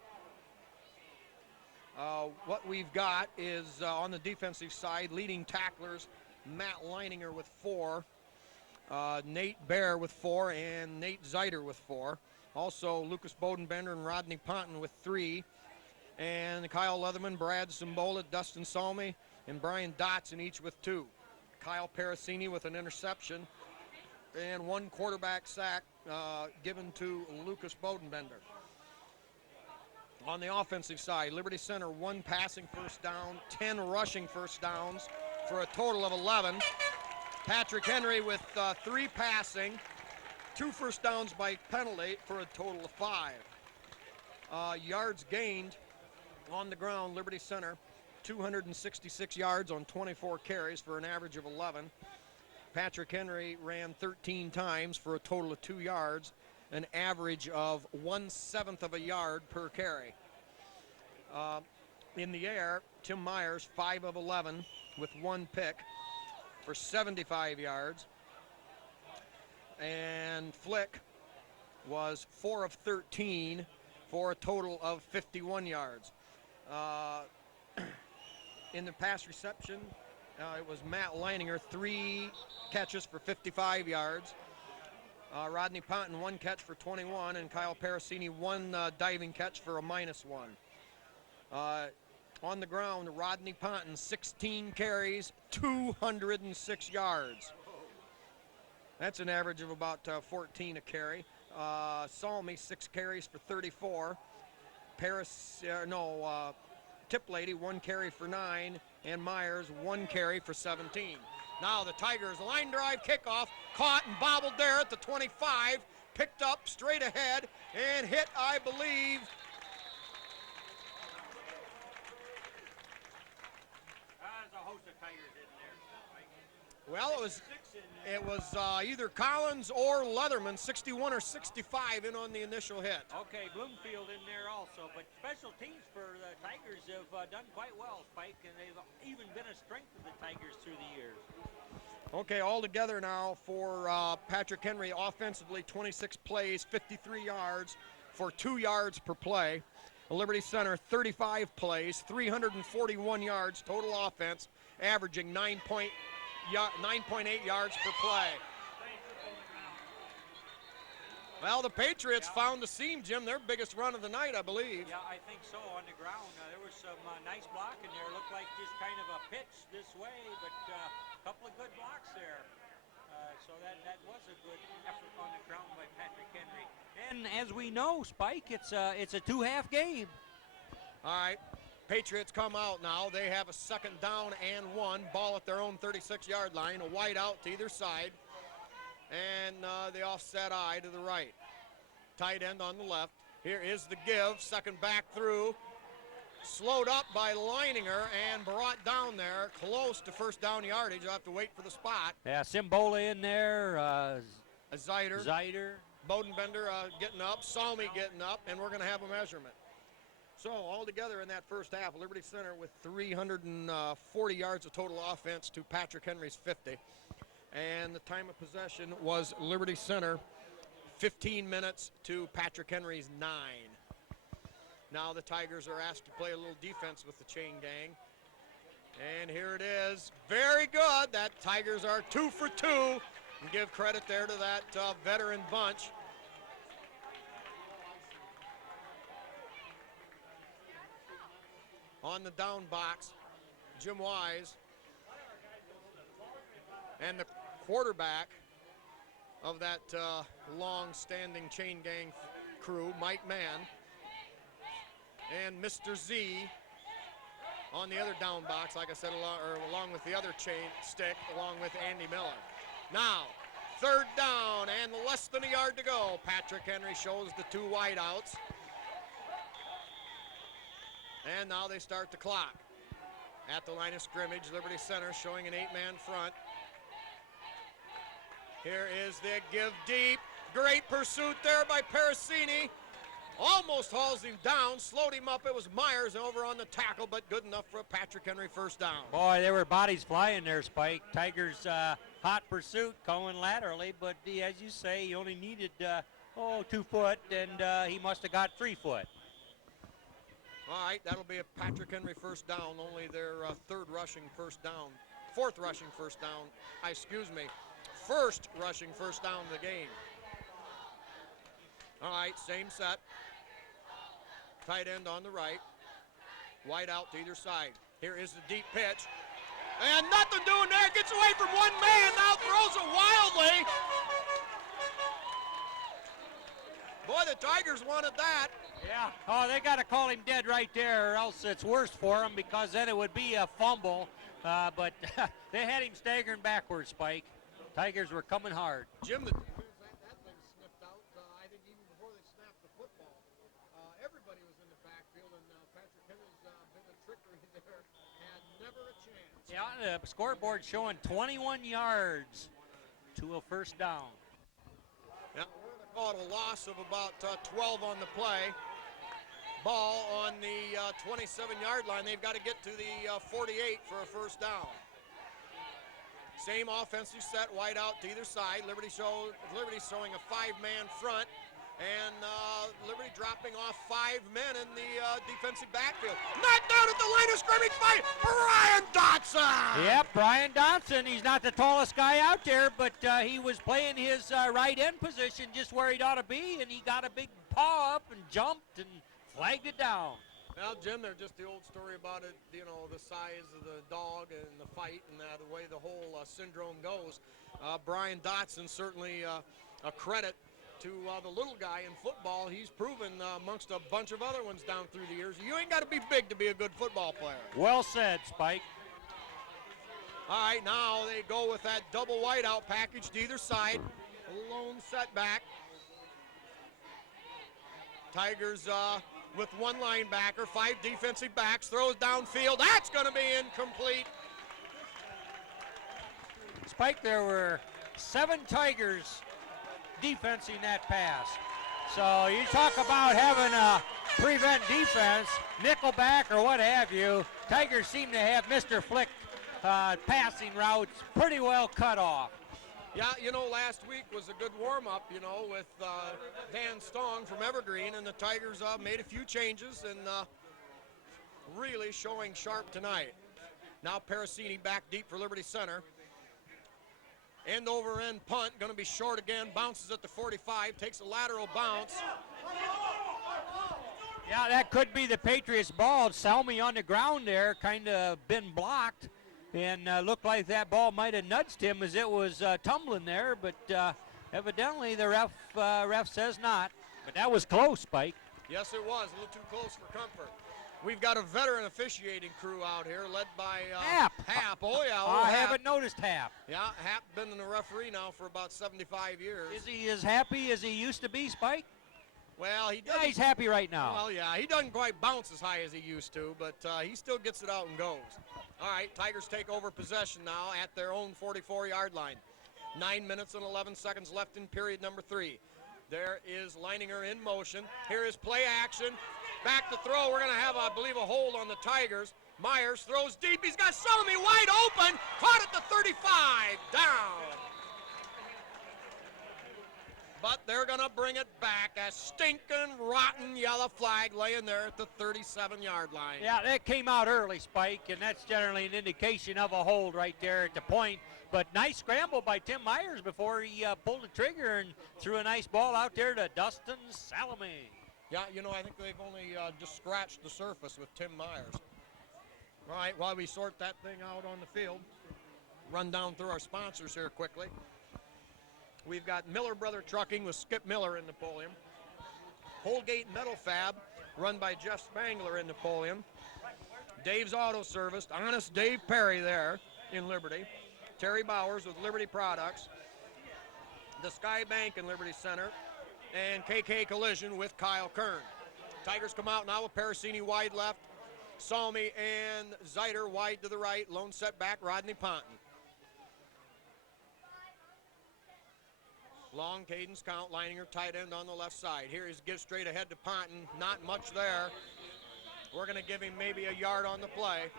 What we've got is on the defensive side, leading tacklers, Matt Leininger with 4, Nate Bear with 4, and Nate Zeiter with 4. Also, Lucas Bodenbender and Rodney Ponton with 3. And Kyle Leatherman, Brad Simbola, Dustin Salmi, and Brian Dotson each with 2. Kyle Parasini with an interception and 1 quarterback sack given to Lucas Bodenbender. On the offensive side, Liberty Center 1 passing first down, 10 rushing first downs for a total of 11. Patrick Henry with 3 passing, 2 first downs by penalty for a total of 5. Yards gained on the ground, Liberty Center 266 yards on 24 carries for an average of 11. Patrick Henry ran 13 times for a total of 2 yards, an average of 1/7 of a yard per carry. In the air, Tim Myers 5 of 11 with 1 pick for 75 yards. And Flick was 4 of 13 for a total of 51 yards. In the pass reception, it was Matt Leininger, 3 catches for 55 yards. Rodney Ponton, 1 catch for 21, and Kyle Parasini, 1 diving catch for a -1. On the ground, Rodney Ponton, 16 carries, 206 yards. That's an average of about 14 a carry. Salmi, 6 carries for 34. Tiplady, 1 carry for 9, and Myers, 1 carry for 17. Now the Tigers line drive kickoff, caught and bobbled there at the 25, picked up straight ahead and hit, I believe. There's a host of Tigers in there. Well, it was either Collins or Leatherman, 61 or 65 in on the initial hit. Okay, Bloomfield in there also, but special teams for the Tigers have done quite well, Spike, and they've even been a strength of the Tigers through the years. Okay, all together now for Patrick Henry, offensively 26 plays, 53 yards for 2 yards per play. Liberty Center, 35 plays, 341 yards total offense, averaging 9.8 yards per play. Well, the Patriots found the seam, Jim, their biggest run of the night, I believe. Yeah, I think so, on the ground. There was some nice blocking there. Looked like just kind of a pitch this way, but a couple of good blocks there. So that was a good effort on the ground by Patrick Henry. And as we know, Spike, it's a 2-half game. All right. Patriots come out now. They have a 2nd down and 1. Ball at their own 36-yard line. A wide out to either side. And the offset eye to the right. Tight end on the left. Here is the give. 2nd back through. Slowed up by Leininger and brought down there. Close to 1st down yardage. You'll have to wait for the spot. Yeah, Simbola in there. Zeiter. Bodenbender getting up. Salmi getting up. And we're going to have a measurement. So all together in that first half, Liberty Center with 340 yards of total offense to Patrick Henry's 50. And the time of possession was Liberty Center 15 minutes to Patrick Henry's 9. Now the Tigers are asked to play a little defense with the chain gang. And here it is. Very good. That Tigers are 2 for 2. And give credit there to that veteran bunch. On the down box, Jim Wise. And the quarterback of that long-standing chain gang crew, Mike Mann. And Mr. Z on the other down box, like I said, along with the other chain stick, along with Andy Miller. Now, 3rd down and less than a yard to go. Patrick Henry shows the 2 wideouts. And now they start the clock. At the line of scrimmage, Liberty Center showing an 8-man front. Here is the give deep. Great pursuit there by Parasini. Almost hauls him down, slowed him up. It was Myers over on the tackle, but good enough for a Patrick Henry first down. Boy, there were bodies flying there, Spike. Tigers hot pursuit going laterally, but as you say, he only needed 2 foot, and he must have got 3 foot. All right, that'll be a Patrick Henry first down, only their fourth rushing first down. First rushing first down of the game. All right, same set. Tight end on the right. Wide out to either side. Here is the deep pitch. And nothing doing there. Gets away from one man. Now throws it wildly. Boy, the Tigers wanted that. Yeah. Oh, they got to call him dead right there, or else it's worse for him, because then it would be a fumble. But they had him staggering backwards, Spike. Tigers were coming hard. Jim, that thing sniffed out. I think even before they snapped the football, everybody was in the backfield, and Patrick Henry's been a trickery there. Had never a chance. Yeah, the scoreboard showing 21 yards to a first down. Yeah, we're going to call it a loss of about 12 on the play. Ball on the 27-yard line. They've got to get to the 48 for a first down. Same offensive set, wide out to either side. Liberty showing a 5-man front, and Liberty dropping off 5 men in the defensive backfield. Knocked down at the line of scrimmage by Brian Dotson! Yep, Brian Dotson. He's not the tallest guy out there, but he was playing his right end position just where he'd ought to be, and he got a big paw up and jumped and flagged it down. Well, Jim, they're just the old story about it, you know, the size of the dog and the fight and the way the whole syndrome goes. Brian Dotson, certainly a credit to the little guy in football. He's proven amongst a bunch of other ones down through the years, you ain't got to be big to be a good football player. Well said, Spike. All right, now they go with that double wideout package to either side. A lone setback. Tigers with one linebacker, 5 defensive backs, throws downfield. That's going to be incomplete. Spike, there were 7 Tigers defensing that pass. So you talk about having a prevent defense, nickelback or what have you. Tigers seem to have Mr. Flick passing routes pretty well cut off. Yeah, you know, last week was a good warm-up, you know, with Dan Stong from Evergreen, and the Tigers made a few changes and really showing sharp tonight. Now Parasini back deep for Liberty Center. End over end punt, going to be short again, bounces at the 45, takes a lateral bounce. Yeah, that could be the Patriots' ball. Salmi on the ground there, kind of been blocked. And looked like that ball might have nudged him as it was tumbling there, but evidently the ref says not. But that was close, Spike. Yes, it was. A little too close for comfort. We've got a veteran officiating crew out here led by Hap. Oh, yeah. I Hap. haven't noticed Hap. Yeah, Hap been the referee now for about 75 years. Is he as happy as he used to be, Spike? Well, he does. Yeah, he's happy right now. Well, yeah, he doesn't quite bounce as high as he used to, but he still gets it out and goes. All right, Tigers take over possession now at their own 44-yard line. 9 minutes and 11 seconds left in period number 3. There is Leininger in motion. Here is play action. Back to throw. We're going to have, I believe, a hold on the Tigers. Myers throws deep. He's got Salmi wide open. Caught at the 35. Down. But they're going to bring it back. A stinking, rotten yellow flag laying there at the 37-yard line. Yeah, that came out early, Spike, and that's generally an indication of a hold right there at the point. But nice scramble by Tim Myers before he pulled the trigger and threw a nice ball out there to Dustin Salami. Yeah, you know, I think they've only just scratched the surface with Tim Myers. All right, while we sort that thing out on the field, run down through our sponsors here quickly. We've got Miller Brother Trucking with Skip Miller in Napoleon. Holgate Metal Fab, run by Jeff Spangler in Napoleon. Dave's Auto Service, Honest Dave Perry there in Liberty. Terry Bowers with Liberty Products. The Sky Bank in Liberty Center. And KK Collision with Kyle Kern. Tigers come out now with Parasini wide left. Salmi and Zeiter wide to the right. Lone setback, Rodney Ponton. Long cadence count, Leininger tight end on the left side. Here he's gives straight ahead to Ponton. Not much there. We're going to give him maybe a yard on the play.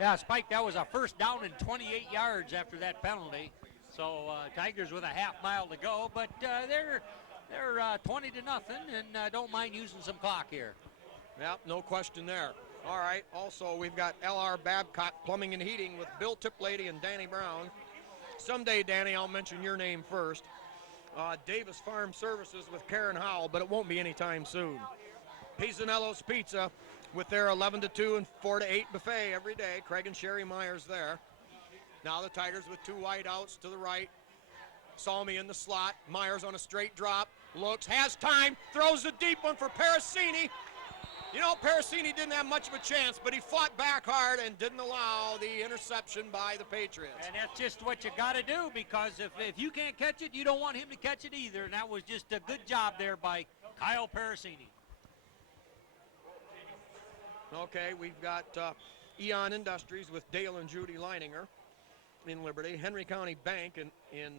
Yeah, Spike, that was a first down and 28 yards after that penalty. So Tigers with a half mile to go, but they're 20 to nothing and don't mind using some clock here. Yep, no question there. All right, also we've got L.R. Babcock Plumbing and Heating with Bill Tiplady and Danny Brown. Someday, Danny, I'll mention your name first. Davis Farm Services with Karen Howell, but it won't be anytime soon. Pisanello's Pizza with their 11 to 2 and 4 to 8 buffet every day. Craig and Sherry Myers there. Now the Tigers with 2 wide outs to the right. Salmi in the slot. Myers on a straight drop. Looks, has time, throws a deep one for Parasini. You know, Parasini didn't have much of a chance, but he fought back hard and didn't allow the interception by the Patriots. And that's just what you got to do, because if you can't catch it, you don't want him to catch it either. And that was just a good job there by Kyle Parasini. Okay, we've got Eon Industries with Dale and Judy Leininger in Liberty. Henry County Bank in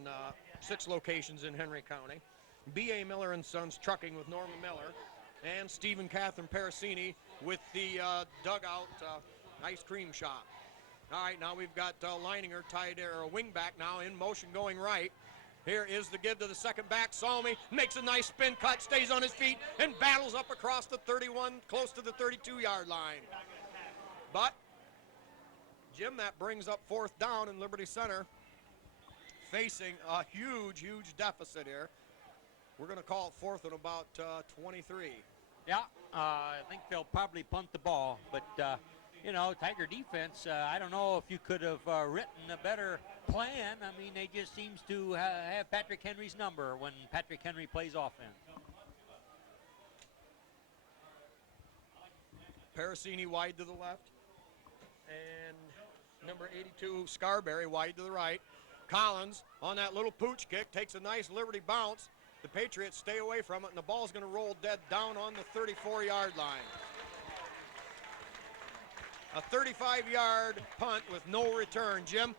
6 locations in Henry County. B.A. Miller and Sons Trucking with Norma Miller. And Stephen Catherine Parasini with the dugout ice cream shop. All right, now we've got Leininger tied there, a wing back now in motion going right. Here is the give to the second back. Salmi makes a nice spin cut, stays on his feet, and battles up across the 31, close to the 32-yard line. But, Jim, that brings up 4th down in Liberty Center, facing a huge, huge deficit here. We're going to call it 4th and about 23. Yeah, I think they'll probably punt the ball, but you know, Tiger defense, I don't know if you could have written a better plan. I mean, they just seems to have Patrick Henry's number when Patrick Henry plays offense. Parasini wide to the left, and number 82, Scarberry, wide to the right. Collins on that little pooch kick takes a nice Liberty bounce. The Patriots stay away from it, and the ball's going to roll dead down on the 34-yard line. A 35-yard punt with no return. Jim,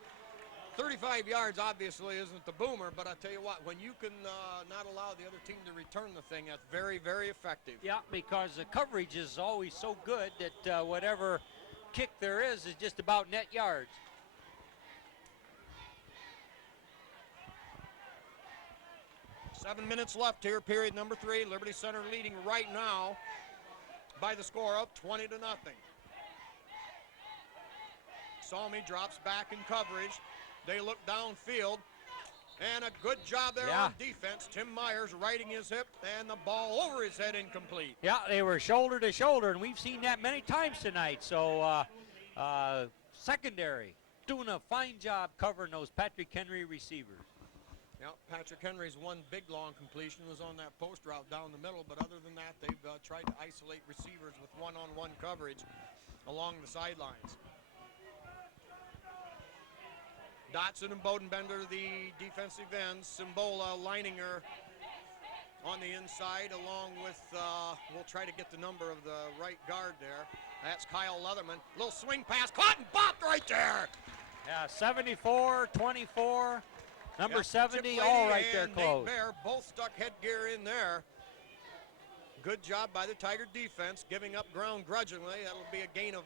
35 yards obviously isn't the boomer, but I tell you what, when you can not allow the other team to return the thing, that's very, very effective. Yeah, because the coverage is always so good that whatever kick there is just about net yards. Seven minutes left here, period number 3. Liberty Center leading right now by the score of 20 to nothing. Salmi drops back in coverage. They look downfield, and a good job there on defense. Tim Myers righting his hip, and the ball over his head incomplete. Yeah, they were shoulder to shoulder, and we've seen that many times tonight. So secondary doing a fine job covering those Patrick Henry receivers. Yeah, Patrick Henry's one big long completion was on that post route down the middle, but other than that, they've tried to isolate receivers with one-on-one coverage along the sidelines. Dotson and Bodenbender, the defensive ends. Simbola, Leininger on the inside, along with, we'll try to get the number of the right guard there. That's Kyle Leatherman. Little swing pass, caught and bopped right there. Yeah, 74-24. Number 70, all right there close. Nate Bear both stuck headgear in there. Good job by the Tiger defense, giving up ground grudgingly. That'll be a gain of,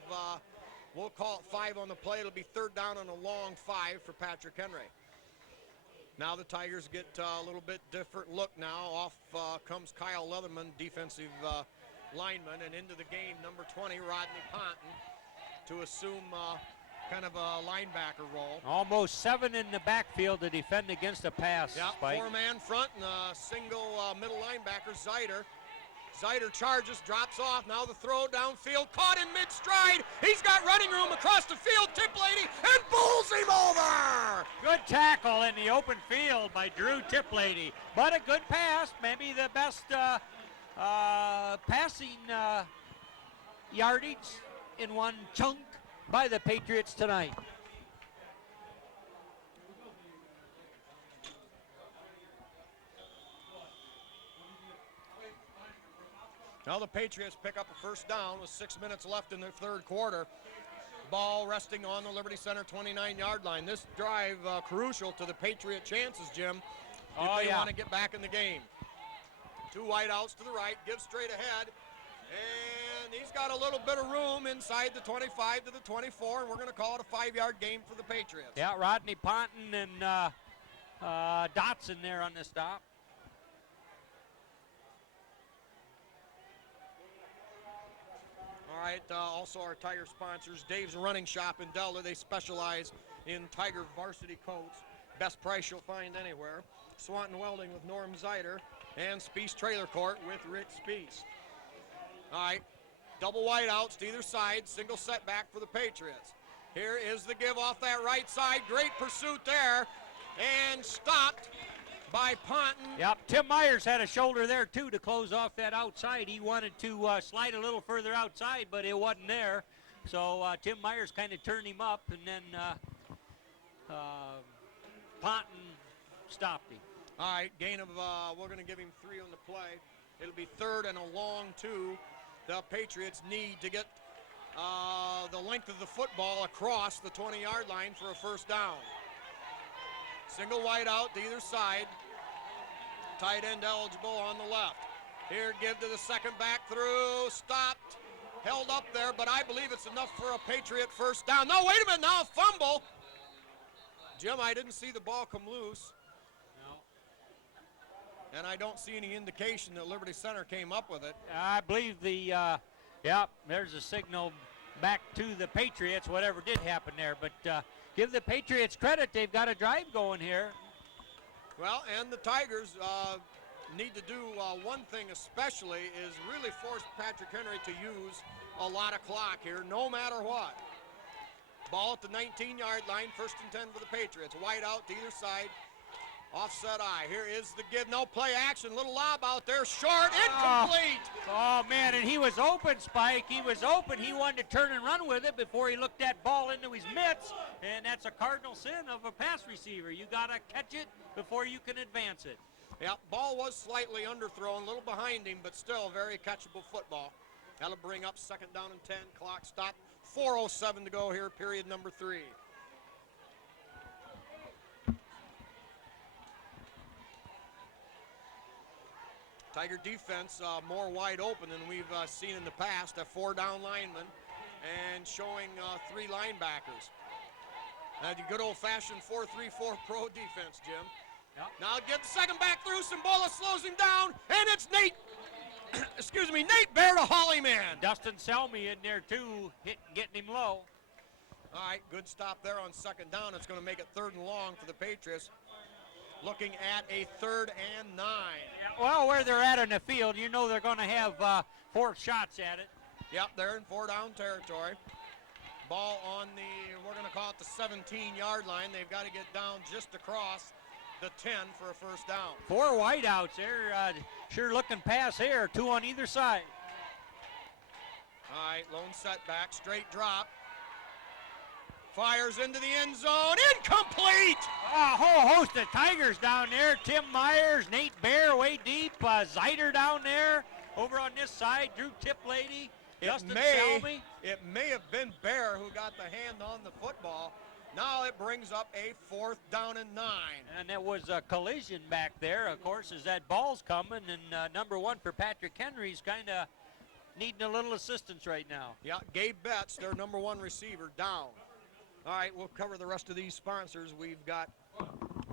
we'll call it 5 on the play. It'll be 3rd down on a long 5 for Patrick Henry. Now the Tigers get a little bit different look now. Off comes Kyle Leatherman, defensive lineman, and into the game, number 20, Rodney Ponton, to assume kind of a linebacker role. Almost 7 in the backfield to defend against a pass. Yep, 4-man front and a single middle linebacker, Zeider. Zeider charges, drops off, now the throw downfield, caught in mid-stride. He's got running room across the field, Tiplady, and bowls him over! Good tackle in the open field by Drew Tiplady, but a good pass, maybe the best passing yardage in one chunk by the Patriots tonight. Now the Patriots pick up a 1st down with 6 minutes left in the 3rd quarter. Ball resting on the Liberty Center 29-yard line. This drive crucial to the Patriot chances, Jim. if they yeah. want to get back in the game. 2 wideouts to the right, give straight ahead. And he's got a little bit of room inside the 25 to the 24, and we're going to call it a 5-yard gain for the Patriots. Yeah, Rodney Ponton and Dotson there on the stop. All right, also our Tiger sponsors, Dave's Running Shop in Delta. They specialize in Tiger varsity coats. Best price you'll find anywhere. Swanton Welding with Norm Zeider, and Speece Trailer Court with Rich Speece. All right, double wideouts to either side, single setback for the Patriots. Here is the give off that right side. Great pursuit there, and stopped by Ponton. Yep, Tim Myers had a shoulder there too to close off that outside. He wanted to slide a little further outside, but it wasn't there. So Tim Myers kind of turned him up, and then Ponton stopped him. All right, gain of, we're going to give him 3 on the play. It'll be 3rd and a long 2. The Patriots need to get the length of the football across the 20-yard line for a first down. Single wide out to either side. Tight end eligible on the left. Here, give to the second back through. Stopped. Held up there, but I believe it's enough for a Patriot first down. No, wait a minute, now a fumble. Jim, I didn't see the ball come loose. No. And I don't see any indication that Liberty Center came up with it. I believe there's a signal back to the Patriots, whatever did happen there. But give the Patriots credit. They've got a drive going here. Well, and the Tigers need to do one thing especially, is really force Patrick Henry to use a lot of clock here, no matter what. Ball at the 19-yard line, 1st and 10 for the Patriots. Wide out to either side. Offset eye. Here is the give. No play action. Little lob out there. Short. Incomplete. Oh, man, and he was open, Spike. He was open. He wanted to turn and run with it before he looked that ball into his mitts, and that's a cardinal sin of a pass receiver. You got to catch it before you can advance it. Yeah, ball was slightly underthrown, a little behind him, but still very catchable football. That'll bring up 2nd down and 10. Clock stopped. 4:07 to go here, period number 3. Tiger defense more wide open than we've seen in the past. A 4-down lineman and showing 3 linebackers. The good old-fashioned 4-3-4 pro defense, Jim. Yep. Now get the second back through. Simbola slows him down, and it's Nate. Excuse me, Nate Bear to Hollyman. Dustin Selmy in there too, getting him low. All right, good stop there on 2nd down. It's going to make it 3rd and long for the Patriots. Looking at a 3rd and 9. Yeah, well, where they're at in the field, you know they're going to have 4 shots at it. Yep, they're in 4-down territory. Ball on the, we're going to call it the 17-yard line. They've got to get down just across the 10 for a first down. 4 wideouts there. Sure looking pass here. 2 on either side. All right, lone setback, straight drop. Fires into the end zone. Incomplete! A whole host of Tigers down there. Tim Myers, Nate Bear way deep. Zeider down there. Over on this side, Drew Tiplady, Dustin Selmy. It may have been Bear who got the hand on the football. Now it brings up a 4th down and 9. And there was a collision back there, of course, as that ball's coming. And number 1 for Patrick Henry's kind of needing a little assistance right now. Yeah, Gabe Betts, their number 1 receiver, down. All right, we'll cover the rest of these sponsors. We've got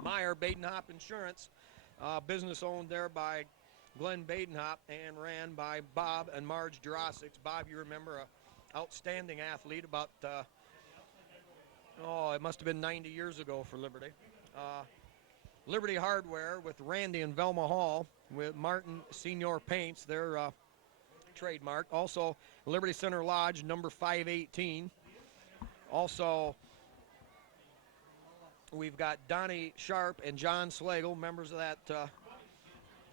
Meyer Badenhop Insurance, business owned there by Glenn Badenhop and ran by Bob and Marge Jurasic. Bob, you remember, an outstanding athlete about, it must have been 90 years ago for Liberty. Liberty Hardware with Randy and Velma Hall with Martin Senior Paints, their trademark. Also, Liberty Center Lodge, number 518. Also, we've got Donnie Sharp and John Slagle, members of that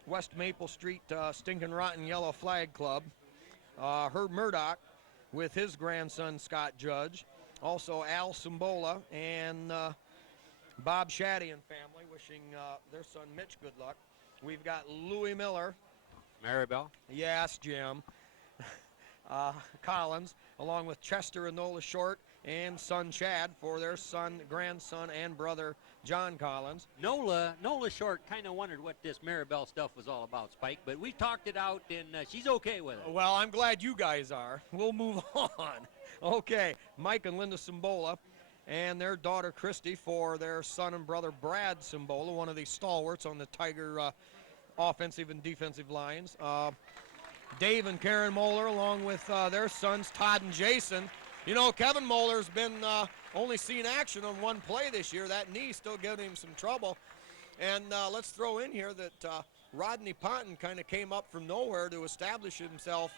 West Maple Street Stinkin' Rotten Yellow Flag Club. Herb Murdoch with his grandson, Scott Judge. Also, Al Simbola and Bob Shaddy and family, wishing their son Mitch good luck. We've got Louis Miller. Maribel. Yes, Jim. Collins, along with Chester and Nola Short and son Chad for their son, grandson, and brother John Collins. Nola Short kind of wondered what this Maribel stuff was all about, Spike, but we talked it out, and she's okay with it. Well, I'm glad you guys are. We'll move on. Okay, Mike and Linda Cimbola and their daughter Christy for their son and brother Brad Cimbola, one of the stalwarts on the Tiger offensive and defensive lines. Dave and Karen Moeller, along with their sons Todd and Jason. You know, Kevin Moeller's been only seen action on one play this year. That knee still giving him some trouble. And let's throw in here that Rodney Ponton kind of came up from nowhere to establish himself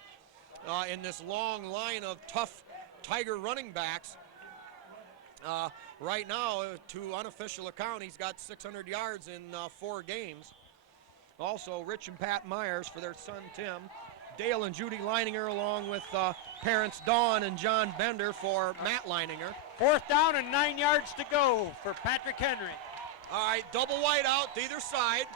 in this long line of tough Tiger running backs. Right now, to unofficial account, he's got 600 yards in 4 games. Also, Rich and Pat Myers for their son Tim. Dale and Judy Leininger, along with parents Dawn and John Bender for Matt Leininger. 4th down and 9 yards to go for Patrick Henry. All right, double wide out to either side.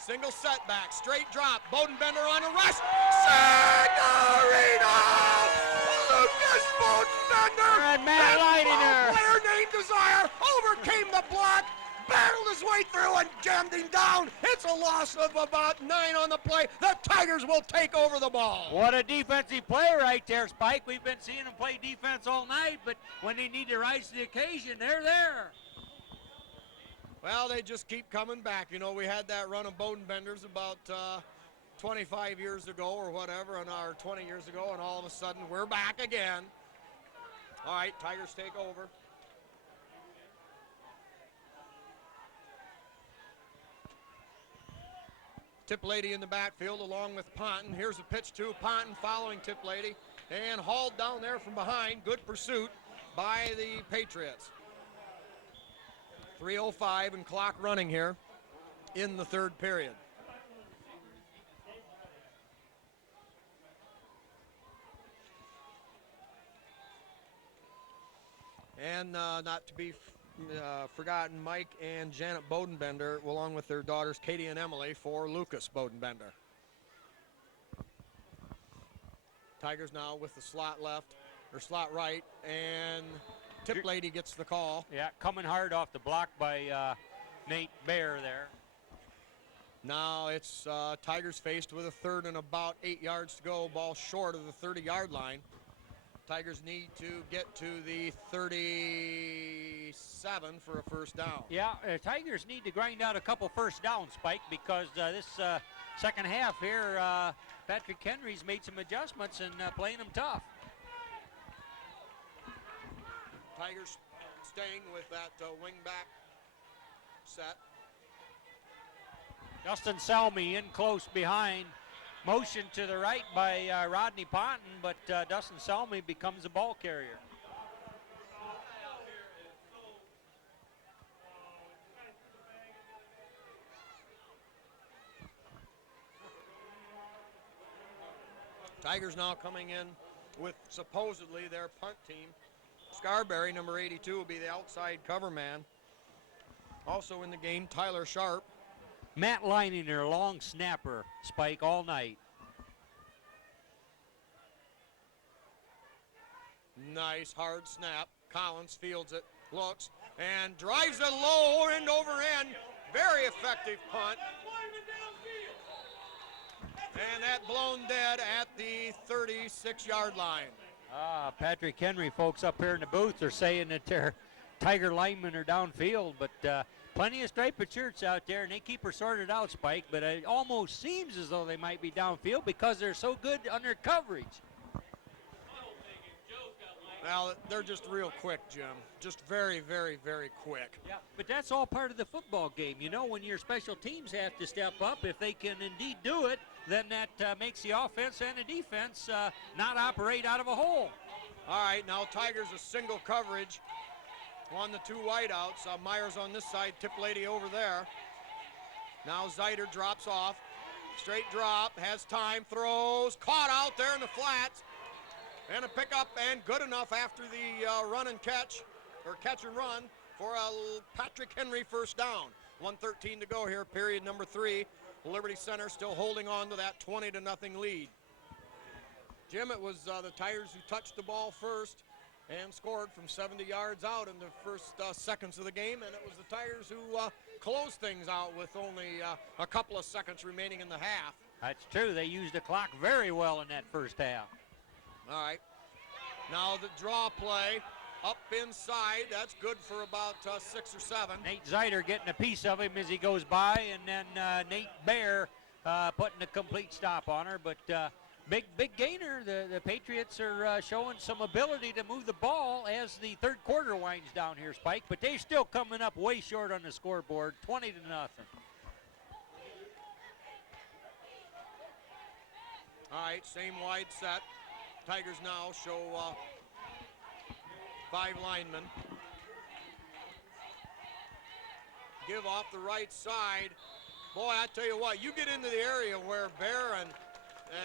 Single setback, straight drop. Bodenbender on a rush. Senorita! Lucas Bodenbender! And Matt Leininger. Player named Desire overcame the block, battled his way through and jammed him down. It's a loss of about 9 on the play. The Tigers will take over the ball. What a defensive play right there, Spike. We've been seeing them play defense all night, but when they need to rise to the occasion, they're there. Well, they just keep coming back. You know, we had that run of Bodenbenders about 25 years ago or whatever, or 20 years ago, and all of a sudden we're back again. All right, Tigers take over. Tip Lady in the backfield along with Ponton. Here's a pitch to Ponton following Tip Lady and hauled down there from behind. Good pursuit by the Patriots. 3:05 and clock running here in the 3rd period. And not to be forgotten, Mike and Janet Bodenbender, along with their daughters Katie and Emily, for Lucas Bodenbender. Tigers now with the slot left, or slot right, and Tip Lady gets the call. Yeah, coming hard off the block by Nate Baer there. Now it's Tigers faced with a 3rd and about 8 yards to go, ball short of the 30-yard line. Tigers need to get to the 37 for a 1st down. Yeah, Tigers need to grind out a couple 1st downs, Spike, because this second half here, Patrick Henry's made some adjustments and playing them tough. Tigers staying with that wing back set. Justin Selmy in close behind. Motion to the right by Rodney Ponton, but Dustin Selmy becomes a ball carrier. Tigers now coming in with supposedly their punt team. Scarberry, number 82, will be the outside cover man. Also in the game, Tyler Sharp. Matt Leininger, long snapper, Spike, all night. Nice hard snap. Collins fields it, looks, and drives it low, end over end. Very effective punt. And that blown dead at the 36-yard line. Patrick Henry folks up here in the booth are saying that their Tiger linemen are downfield, but plenty of striped shirts out there, and they keep her sorted out, Spike, but it almost seems as though they might be downfield because they're so good under coverage. Well, they're just real quick, Jim. Just very, very, very quick. Yeah, but that's all part of the football game. You know, when your special teams have to step up, if they can indeed do it, then that makes the offense and the defense not operate out of a hole. All right, now Tigers a single coverage on the 2 wideouts. Myers on this side, Tip Lady over there. Now Zeiter drops off. Straight drop, has time, throws, caught out there in the flats. And a pickup and good enough after the run and catch, or catch and run, for a Patrick Henry 1st down. 1:13 to go here, period number 3. Liberty Center still holding on to that 20-0 lead. Jim, it was the Tigers who touched the ball first. and scored from 70 yards out in the first seconds of the game, and it was the Tigers who closed things out with only a couple of seconds remaining in the half. That's true. They used the clock very well in that first half. All right. Now the draw play up inside. That's good for about 6 or 7. Nate Zeiter getting a piece of him as he goes by, and then Nate Bear putting a complete stop on her. But big gainer. The Patriots are showing some ability to move the ball as the third quarter winds down here, Spike. But they're still coming up way short on the scoreboard, 20-0. All right, same wide set. Tigers now show 5 linemen. Give off the right side. Boy, I tell you what, you get into the area where Bear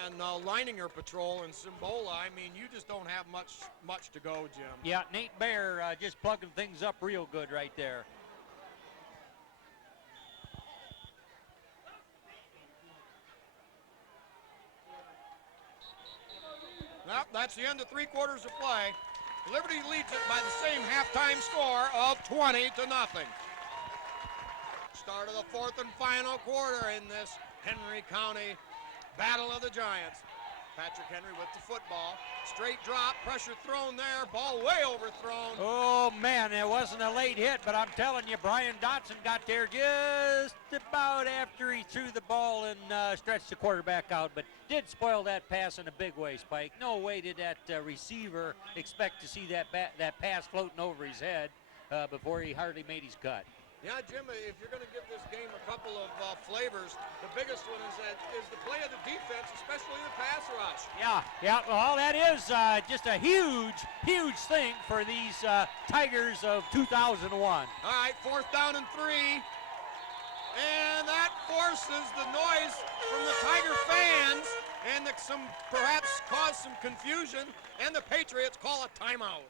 and Leininger patrol and Simbola, I mean, you just don't have much to go, Jim. Yeah, Nate Bear just plugging things up real good right there. Well, that's the end of 3 quarters of play. Liberty leads it by the same halftime score of 20-0. Start of the 4th and final quarter in this Henry County Battle of the Giants. Patrick Henry with the football. Straight drop, pressure thrown there, ball way overthrown. Oh, man, it wasn't a late hit, but I'm telling you, Brian Dotson got there just about after he threw the ball and stretched the quarterback out, but did spoil that pass in a big way, Spike. No way did that receiver expect to see that pass floating over his head before he hardly made his cut. Yeah, Jim, if you're going to give this game a couple of flavors, the biggest one is the play of the defense, especially the pass rush. Yeah, well, that is just a huge thing for these Tigers of 2001. All right, 4th down and 3. And that forces the noise from the Tiger fans and perhaps cause some confusion, and the Patriots call a timeout.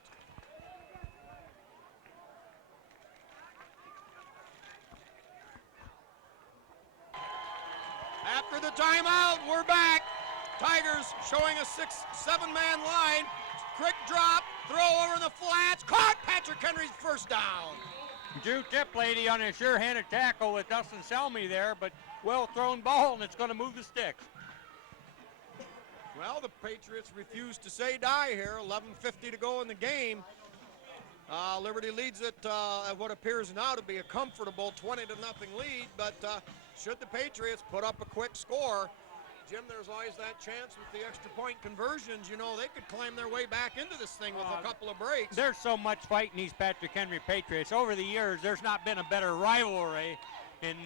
After the timeout, we're back. Tigers showing a 6-7-man line. Quick drop, throw over the flats. Caught Patrick Henry's first down. Drew Tiplady on a sure-handed tackle with Dustin Selmy there, but well-thrown ball, and it's going to move the sticks. Well, the Patriots refuse to say die here. 11:50 to go in the game. Liberty leads it at what appears now to be a comfortable 20-0 lead, but should the Patriots put up a quick score, Jim, there's always that chance with the extra point conversions. You know, they could climb their way back into this thing with a couple of breaks. There's so much fight in these Patrick Henry Patriots. Over the years, there's not been a better rivalry in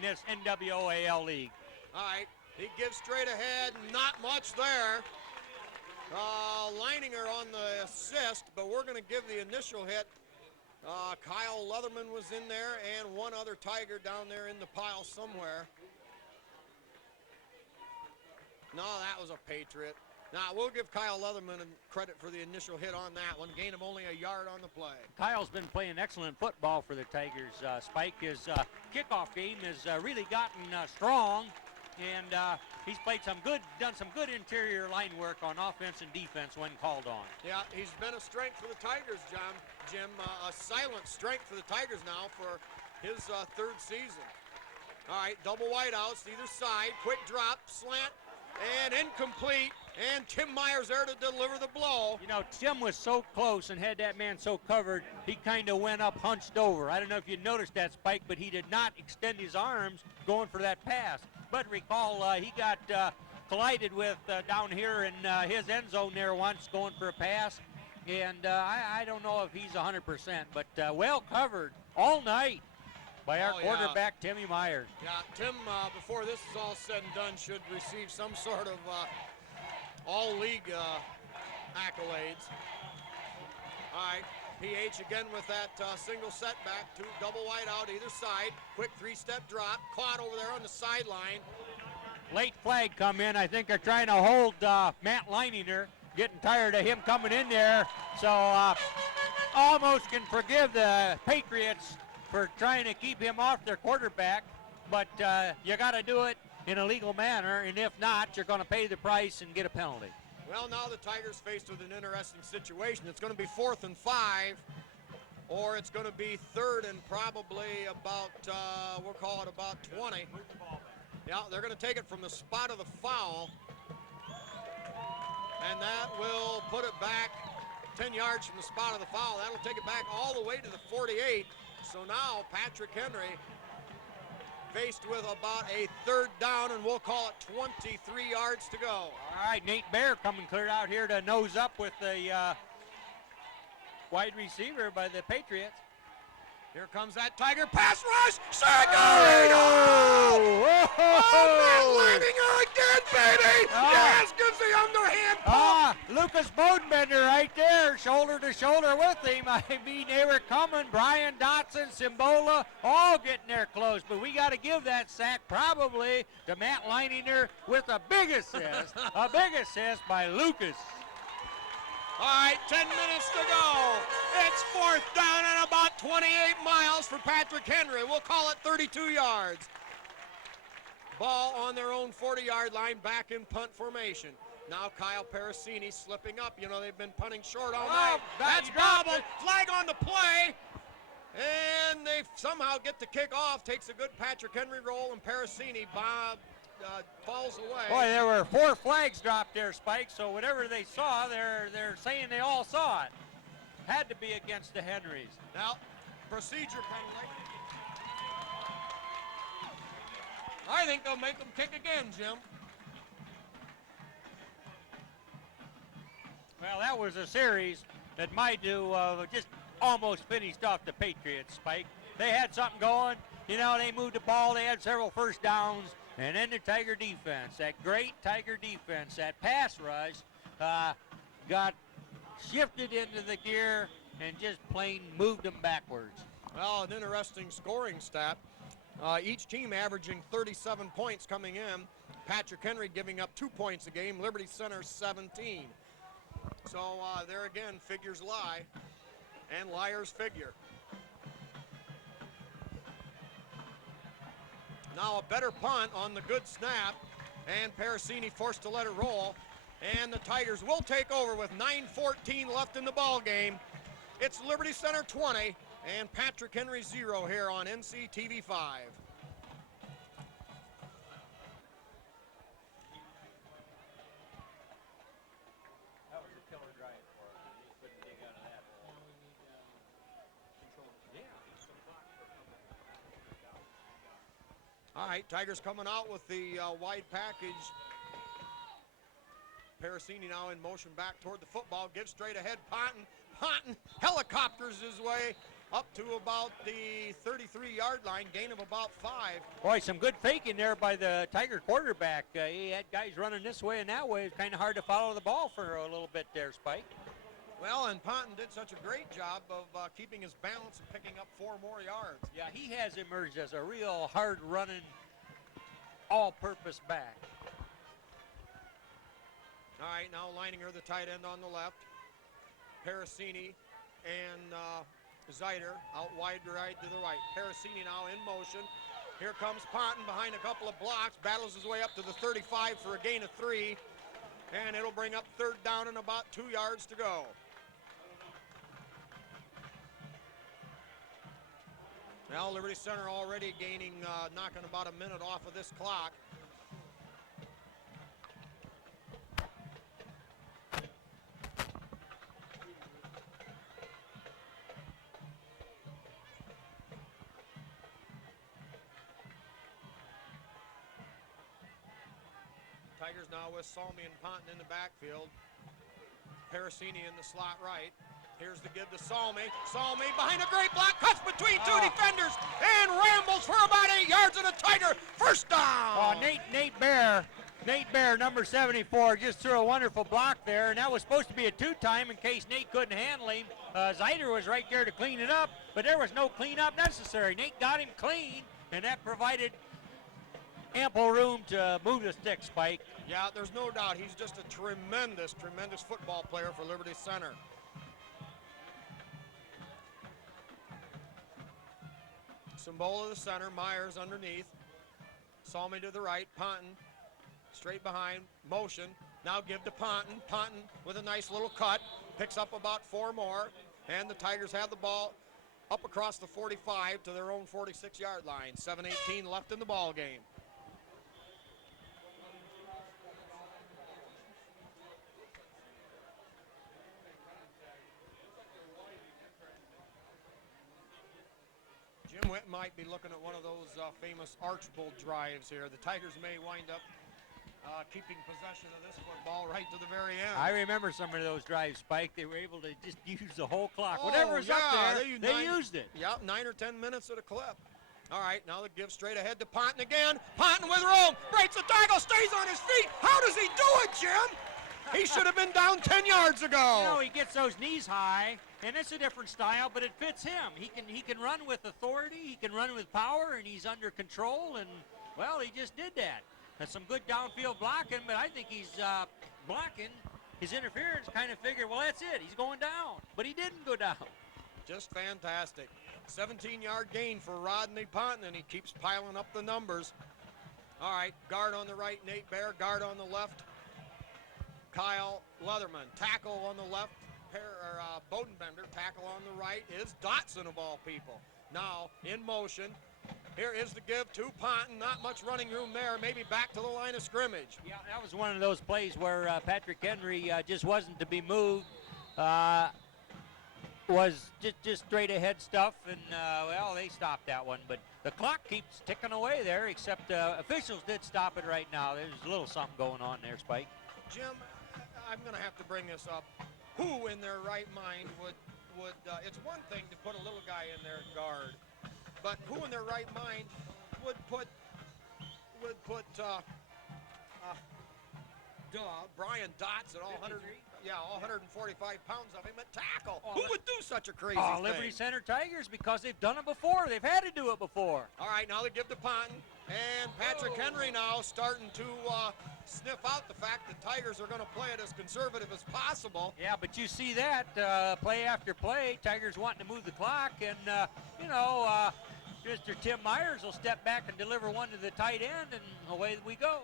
this NWOAL league. All right, he gives straight ahead, not much there. Leininger on the assist, but we're going to give the initial hit. Kyle Leatherman was in there, and one other Tiger down there in the pile somewhere. No, that was a Patriot. Now, we'll give Kyle Leatherman credit for the initial hit on that one. Gain of only a yard on the play. Kyle's been playing excellent football for the Tigers. Spike, his kickoff game has really gotten strong, and he's done some good interior line work on offense and defense when called on. Yeah, he's been a strength for the Tigers, Jim, a silent strength for the Tigers now for his 3rd season. All right, double wideouts either side, quick drop, slant, and incomplete, and Tim Myers there to deliver the blow. You know, Tim was so close and had that man so covered, he kind of went up hunched over. I don't know if you noticed that, Spike, but he did not extend his arms going for that pass. But recall, he got collided with down here in his end zone there once going for a pass. And I don't know if he's 100%, but well covered all night by our quarterback, Timmy Myers. Yeah, Tim, before this is all said and done, should receive some sort of all-league accolades. All right, PH again with that single setback, 2 double wide out either side. Quick 3-step drop, caught over there on the sideline. Late flag come in. I think they're trying to hold Matt Leininger. Getting tired of him coming in there. So almost can forgive the Patriots for trying to keep him off their quarterback. But you got to do it in a legal manner. And if not, you're going to pay the price and get a penalty. Well, now the Tigers faced with an interesting situation. It's going to be 4th and 5, or it's going to be 3rd and probably about, we'll call it about 20. Yeah, they're going to take it from the spot of the foul, and that will put it back 10 yards from the spot of the foul. That'll take it back all the way to the 48. So now Patrick Henry faced with about a 3rd down, and we'll call it 23 yards to go. All right, Nate Bear coming clear out here to nose up with the wide receiver by the Patriots. Here comes that Tiger pass rush. Segarino! Oh, Matt Leininger again, baby! Yes, gives the underhand pump. Lucas Bodenbender right there, shoulder to shoulder with him. I mean, Eric Cummins, Brian Dotson, Simbola, all getting there close. But we got to give that sack probably to Matt Leininger with a big assist. A big assist by Lucas. All right, 10 minutes to go. It's 4th down and about 28 miles for Patrick Henry. We'll call it 32 yards. Ball on their own 40-yard line, back in punt formation. Now Kyle Parasini slipping up. You know, they've been punting short all night. That's bobbled. Flag on the play. And they somehow get the kick off. Takes a good Patrick Henry roll, and Parasini falls away. Boy, there were 4 flags dropped there, Spike, so whatever they saw, they're saying they all saw it. Had to be against the Henrys. Now, procedure penalty. I think they'll make them kick again, Jim. Well, that was a series that might do just almost finished off the Patriots, Spike. They had something going. You know, they moved the ball. They had several first downs. And then the Tiger defense, that great Tiger defense, that pass rush, got shifted into the gear and just plain moved them backwards. Well, an interesting scoring stat. Each team averaging 37 points coming in. Patrick Henry giving up 2 points a game. Liberty Center 17. So there again, figures lie, and liars figure. Now a better punt on the good snap, and Parasini forced to let it roll, and the Tigers will take over with 9:14 left in the ball game. It's Liberty Center 20 and Patrick Henry 0 here on NCTV 5. That was a killer drive for us. He couldn't dig out of that hole. All right, Tigers coming out with the wide package. Parasini now in motion back toward the football, gives straight ahead. Ponton helicopters his way up to about the 33-yard line, gain of about 5. Boy, some good faking there by the Tiger quarterback. He had guys running this way and that way. It's kind of hard to follow the ball for a little bit there, Spike. Well, and Ponton did such a great job of keeping his balance and picking up 4 more yards. Yeah, he has emerged as a real hard-running, all-purpose back. All right, now Leininger, the tight end on the left. Parasini and Zeiter out wide right to the right. Parasini now in motion. Here comes Ponton behind a couple of blocks, battles his way up to the 35 for a gain of 3, and it'll bring up 3rd down and about 2 yards to go. Now Liberty Center already gaining, knocking about a minute off of this clock. Tigers now with Salmi and Ponton in the backfield. Parasini in the slot right. Here's the give to Salmi. Salmi behind a great block, cuts between 2 defenders and rambles for about 8 yards, and a Tiger first down. Nate Bear, number 74, just threw a wonderful block there, and that was supposed to be a 2-time in case Nate couldn't handle him. Zeiter was right there to clean it up, but there was no cleanup necessary. Nate got him clean, and that provided ample room to move the stick, Spike. Yeah, there's no doubt. He's just a tremendous football player for Liberty Center. Simbola the center, Myers underneath. Salmi to the right, Ponton straight behind, motion. Now give to Ponton. Ponton with a nice little cut. Picks up about 4 more. And the Tigers have the ball up across the 45 to their own 46-yard line. 7:18 left in the ball game. Jim Witt might be looking at one of those famous Archbold drives here. The Tigers may wind up keeping possession of this football right to the very end. I remember some of those drives, Spike. They were able to just use the whole clock. Whatever was up there, they used it. Yep, 9 or 10 minutes at a clip. All right, now the give straight ahead to Ponton again. Ponton with room, breaks the tackle, stays on his feet. How does he do it, Jim? He should have been down 10 yards ago. You know, he gets those knees high, and it's a different style, but it fits him. He can run with authority, he can run with power, and he's under control, and, well, he just did that. That's some good downfield blocking, but I think he's blocking. His interference kind of figured, well, that's it. He's going down, but he didn't go down. Just fantastic. 17-yard gain for Rodney Ponton, and he keeps piling up the numbers. All right, guard on the right, Nate Bear. Guard on the left, Kyle Leatherman. Tackle on the left, Bodenbender. Tackle on the right is Dotson, of all people. Now in motion. Here is the give to Ponton. Not much running room there. Maybe back to the line of scrimmage. Yeah, that was one of those plays where Patrick Henry just wasn't to be moved. Was just straight ahead stuff, and well, they stopped that one. But the clock keeps ticking away there, except officials did stop it right now. There's a little something going on there, Spike. Jim, I'm going to have to bring this up. Who in their right mind would it's one thing to put a little guy in there guard, but who in their right mind would put Brian Dotson, all 145 pounds of him at tackle? Who would do such a crazy thing? Liberty Center Tigers, because they've done it before. They've had to do it before. All right, now they give to Ponton, and Patrick Henry now starting to sniff out the fact that Tigers are going to play it as conservative as possible. Yeah, but you see that play after play, Tigers wanting to move the clock, and Mr. Tim Myers will step back and deliver one to the tight end, and away we go.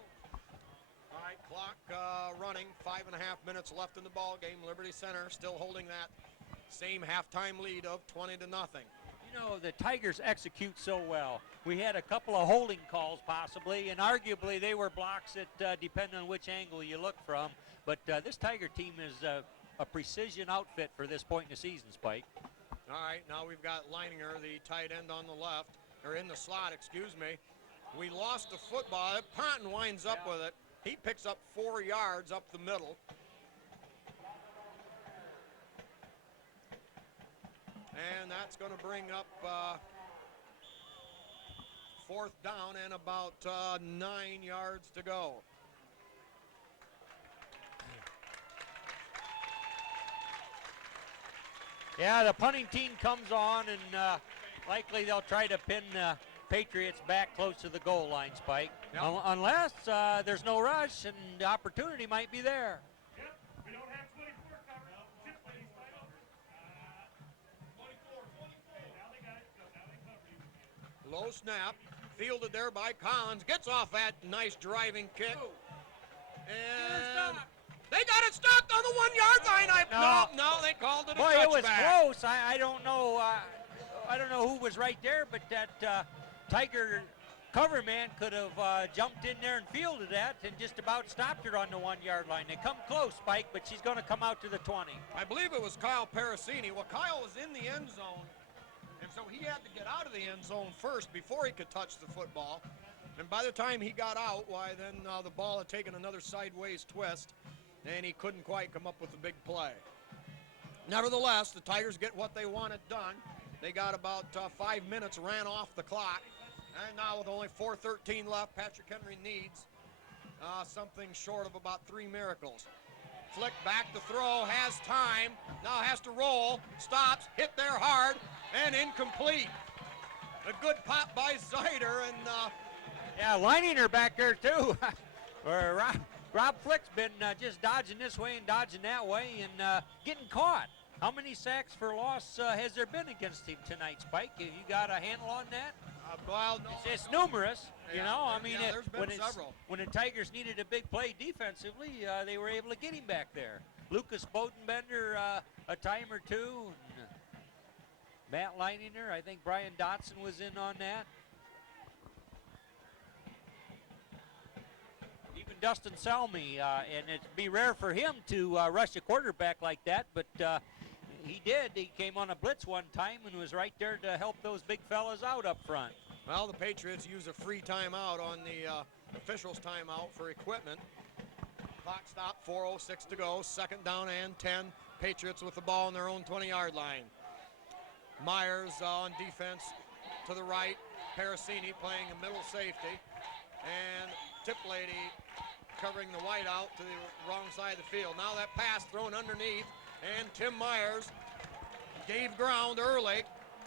All right, clock running, 5.5 minutes left in the ball game. Liberty Center still holding that same halftime lead of 20-0. You know, the Tigers execute so well. We had a couple of holding calls possibly, and arguably they were blocks that depend on which angle you look from. But this Tiger team is a precision outfit for this point in the season, Spike. All right, now we've got Leininger, the tight end on the left, or in the slot, excuse me. We lost the football. Ponton winds up with it. He picks up 4 yards up the middle. And that's going to bring up 4th down and about 9 yards to go. Yeah, the punting team comes on, and likely they'll try to pin the Patriots back close to the goal line, Spike. Yep. Unless there's no rush and the opportunity might be there. Yep, we don't have 24 covered. Chip ladies fight over. 24. Now they got it. Now they cover you. Low snap, fielded there by Collins. Gets off that nice driving kick. And they got it stopped on the 1-yard line. No, they called it a touchback. Boy, it was close. I don't know. I don't know who was right there, but that Tiger cover man could have jumped in there and fielded that and just about stopped her on the 1-yard line. They come close, Spike, but she's going to come out to the 20. I believe it was Kyle Parasini. Well, Kyle was in the end zone, and so he had to get out of the end zone first before he could touch the football. And by the time he got out, why, then the ball had taken another sideways twist, and he couldn't quite come up with a big play. Nevertheless, the Tigers get what they wanted done. They got about 5 minutes ran off the clock. And now with only 4:13 left, Patrick Henry needs something short of about 3 miracles. Flick back to throw, has time, now has to roll, stops, hit there hard, and incomplete. A good pop by Zeider, and yeah, lining her back there too. Rob Flick's been just dodging this way and dodging that way and getting caught. How many sacks for loss has there been against him tonight, Spike? Have you got a handle on that? Well, no, It's numerous, you Yeah, know. I there- mean, yeah, there's been when several. when the Tigers needed a big play defensively, they were able to get him back there. Lucas Bodenbender, a time or two. And, Matt Leininger, I think Brian Dotson was in on that. Even Dustin Salmi, and it'd be rare for him to rush a quarterback like that, but he did. He came on a blitz one time and was right there to help those big fellas out up front. Well, the Patriots use a free timeout on the officials' timeout for equipment. Clock stop, 4:06 to go. Second down and 10. Patriots with the ball on their own 20-yard line. Myers on defense to the right. Parasini playing a middle safety. And Tiplady covering the white out to the wrong side of the field. Now that pass thrown underneath, and Tim Myers gave ground early.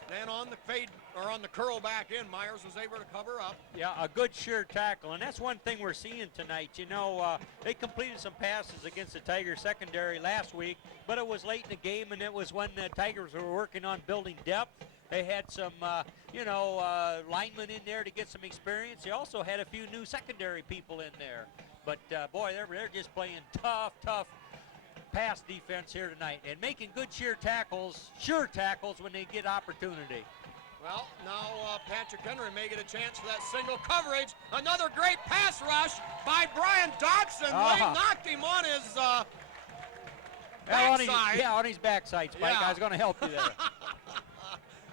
Then on the fade, or on the curl back in, Myers was able to cover up. Yeah, a good sure tackle, and that's one thing we're seeing tonight. You know, they completed some passes against the Tigers secondary last week, but it was late in the game, and it was when the Tigers were working on building depth. They had some, linemen in there to get some experience. They also had a few new secondary people in there. But, boy, they're just playing tough pass defense here tonight and making good sure tackles when they get opportunity. Well, now Patrick Henry may get a chance for that single coverage. Another great pass rush by Brian Dotson. Lane knocked him on his backside. On his backside, Spike. Yeah. I was going to help you there.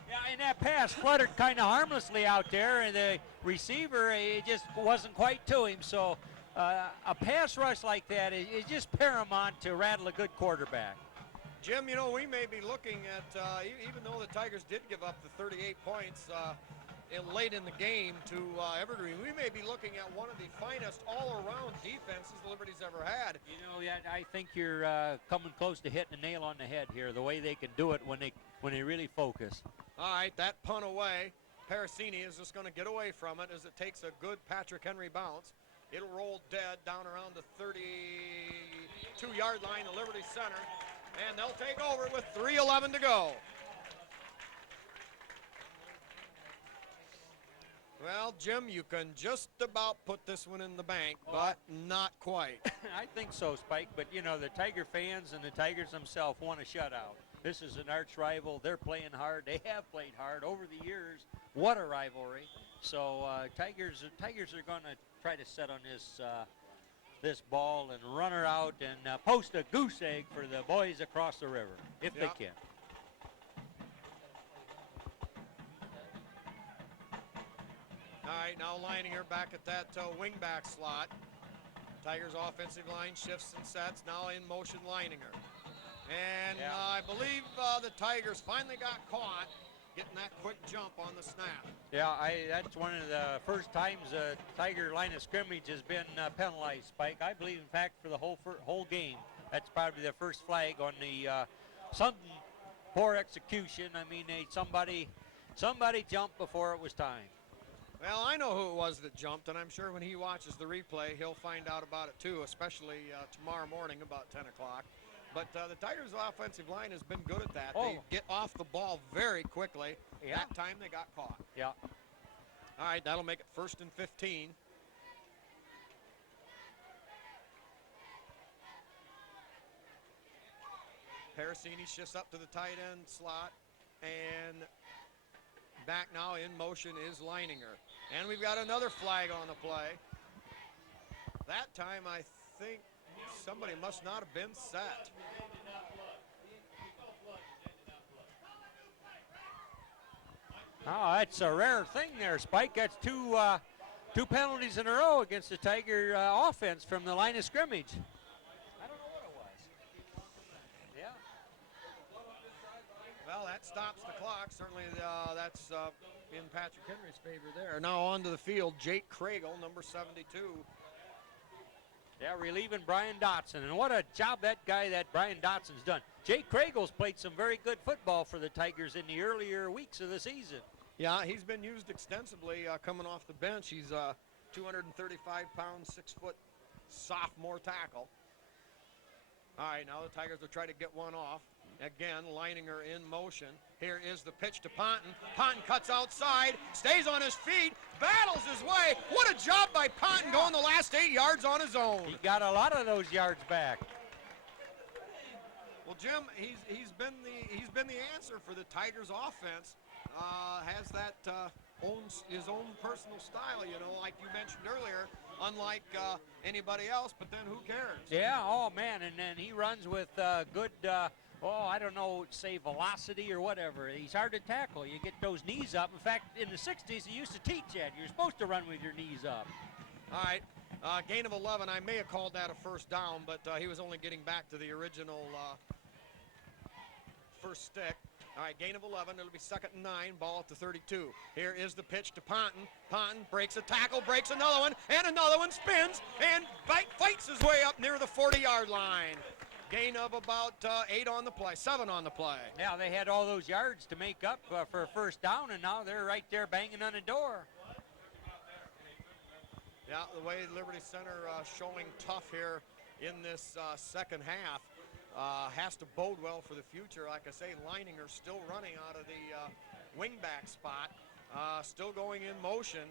Yeah, and that pass fluttered kind of harmlessly out there, and the receiver, it just wasn't quite to him. So a pass rush like that is just paramount to rattle a good quarterback. Jim, you know, we may be looking at, even though the Tigers did give up the 38 points late in the game to Evergreen, we may be looking at one of the finest all-around defenses the Liberty's ever had. You know, yeah, I think you're coming close to hitting the nail on the head here, the way they can do it when they really focus. All right, that punt away. Parasini is just going to get away from it as it takes a good Patrick Henry bounce. It'll roll dead down around the 32-yard line, the Liberty center, and they'll take over with 3:11 to go. Well, Jim, you can just about put this one in the bank, but not quite. I think so, Spike, but you know, the Tiger fans and the Tigers themselves want a shutout. This is an arch rival. They're playing hard. They have played hard over the years. What a rivalry. So Tigers are going to try to set on this ball and run her out and post a goose egg for the boys across the river, if they can. All right, now Leininger back at that wing-back slot. Tigers offensive line shifts and sets. Now in motion Leininger. And I believe the Tigers finally got caught getting that quick jump on the snap. Yeah, that's one of the first times the Tiger line of scrimmage has been penalized, Spike. I believe, in fact, for the whole game. That's probably the first flag on the sudden poor execution. I mean, somebody jumped before it was time. Well, I know who it was that jumped, and I'm sure when he watches the replay, he'll find out about it too, especially tomorrow morning about 10 o'clock. But the Tigers' offensive line has been good at that. They get off the ball very quickly. Yeah. That time they got caught. Yeah. All right, that'll make it 1st and 15. Parasini shifts up to the tight end slot, and back now in motion is Leininger. And we've got another flag on the play. That time I think somebody must not have been set. Oh, that's a rare thing there, Spike. That's two penalties in a row against the Tiger offense from the line of scrimmage. I don't know what it was. Yeah. Well, that stops the clock. Certainly that's in Patrick Henry's favor there. Now onto the field, Jake Craigle, number 72. Yeah, relieving Brian Dotson. And what a job that Brian Dotson's done. Jake Craigle's played some very good football for the Tigers in the earlier weeks of the season. Yeah, he's been used extensively coming off the bench. He's a 235-pound, 6-foot sophomore tackle. All right, now the Tigers will try to get one off. Again, Leininger in motion. Here is the pitch to Ponton. Ponton cuts outside, stays on his feet, battles his way. What a job by Ponton going the last 8 yards on his own. He got a lot of those yards back. Well, Jim, he's been the answer for the Tigers offense. Has that his own personal style, you know, like you mentioned earlier, unlike anybody else. But then who cares? Yeah, oh man, and then he runs with good, I don't know, say velocity or whatever. He's hard to tackle. You get those knees up. In fact, in the 60s, he used to teach that. You're supposed to run with your knees up. All right, gain of 11. I may have called that a first down, but he was only getting back to the original first stick. All right, gain of 11. It'll be 2nd and 9. Ball at the 32. Here is the pitch to Ponton. Ponton breaks a tackle, breaks another one, and another one, spins, and fights his way up near the 40-yard line. Gain of about 8 on the play, 7 on the play. Yeah, they had all those yards to make up for a first down, and now they're right there banging on the door. Yeah, the way Liberty Center showing tough here in this second half. Has to bode well for the future. Like I say, Leininger still running out of the wingback spot, still going in motion.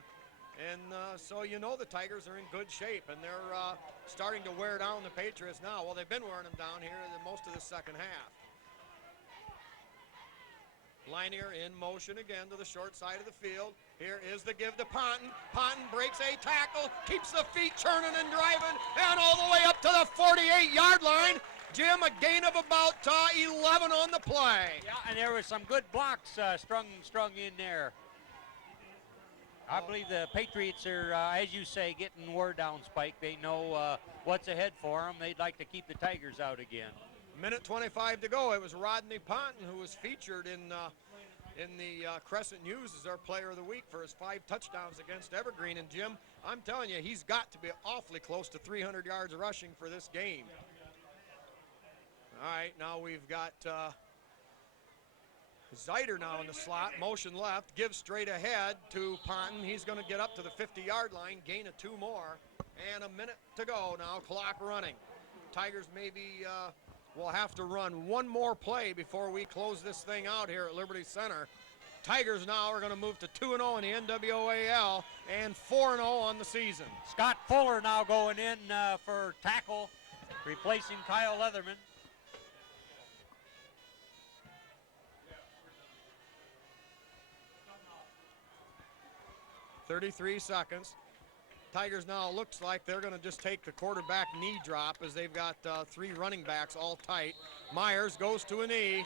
And so you know the Tigers are in good shape, and they're starting to wear down the Patriots now. Well, they've been wearing them down here most of the second half. Leininger in motion again to the short side of the field. Here is the give to Ponton. Ponton breaks a tackle, keeps the feet churning and driving, and all the way up to the 48-yard line. Jim, a gain of about 11 on the play. Yeah, and there was some good blocks strung in there. I believe the Patriots are, as you say, getting wore down, Spike. They know what's ahead for them. They'd like to keep the Tigers out again. Minute 25 to go. It was Rodney Ponton who was featured in the Crescent News as our player of the week for his 5 touchdowns against Evergreen. And Jim, I'm telling you, he's got to be awfully close to 300 yards rushing for this game. All right, now we've got Zeider now in the slot, motion left, gives straight ahead to Ponton. He's going to get up to the 50-yard line, gain of 2 more, and a minute to go now, clock running. Tigers maybe will have to run one more play before we close this thing out here at Liberty Center. Tigers now are going to move to 2-0 in the NWAL and 4-0 on the season. Scott Fuller now going in for tackle, replacing Kyle Leatherman. 33 seconds. Tigers now looks like they're going to just take the quarterback knee drop as they've got 3 running backs all tight. Myers goes to a knee,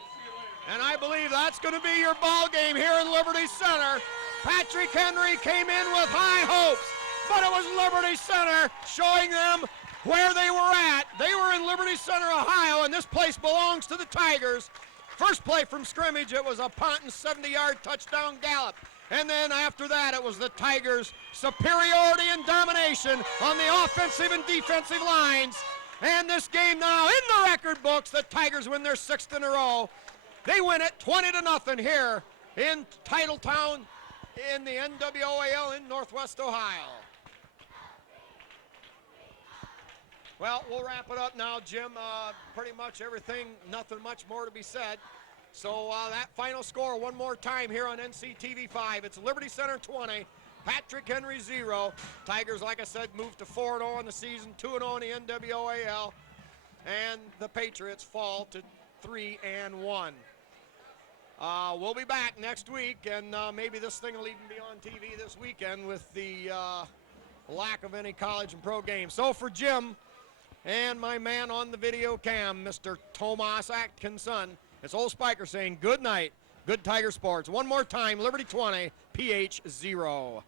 and I believe that's going to be your ball game here in Liberty Center. Patrick Henry came in with high hopes, but it was Liberty Center showing them where they were at. They were in Liberty Center, Ohio, and this place belongs to the Tigers. First play from scrimmage, it was a Ponton 70-yard touchdown gallop. And then after that, it was the Tigers' superiority and domination on the offensive and defensive lines. And this game now in the record books, the Tigers win their 6th in a row. They win it 20-0 here in Titletown in the NWAL in Northwest Ohio. Well, we'll wrap it up now, Jim. Pretty much everything, nothing much more to be said. So that final score one more time here on NCTV 5. It's Liberty Center 20, Patrick Henry 0. Tigers, like I said, moved to 4-0 on the season, 2-0 in the NWAL. And the Patriots fall to 3-1. We'll be back next week, and maybe this thing will even be on TV this weekend with the lack of any college and pro games. So for Jim and my man on the video cam, Mr. Tomas Atkinson, it's Old Spiker saying good night, good Tiger Sports. One more time, Liberty 20, PH 0.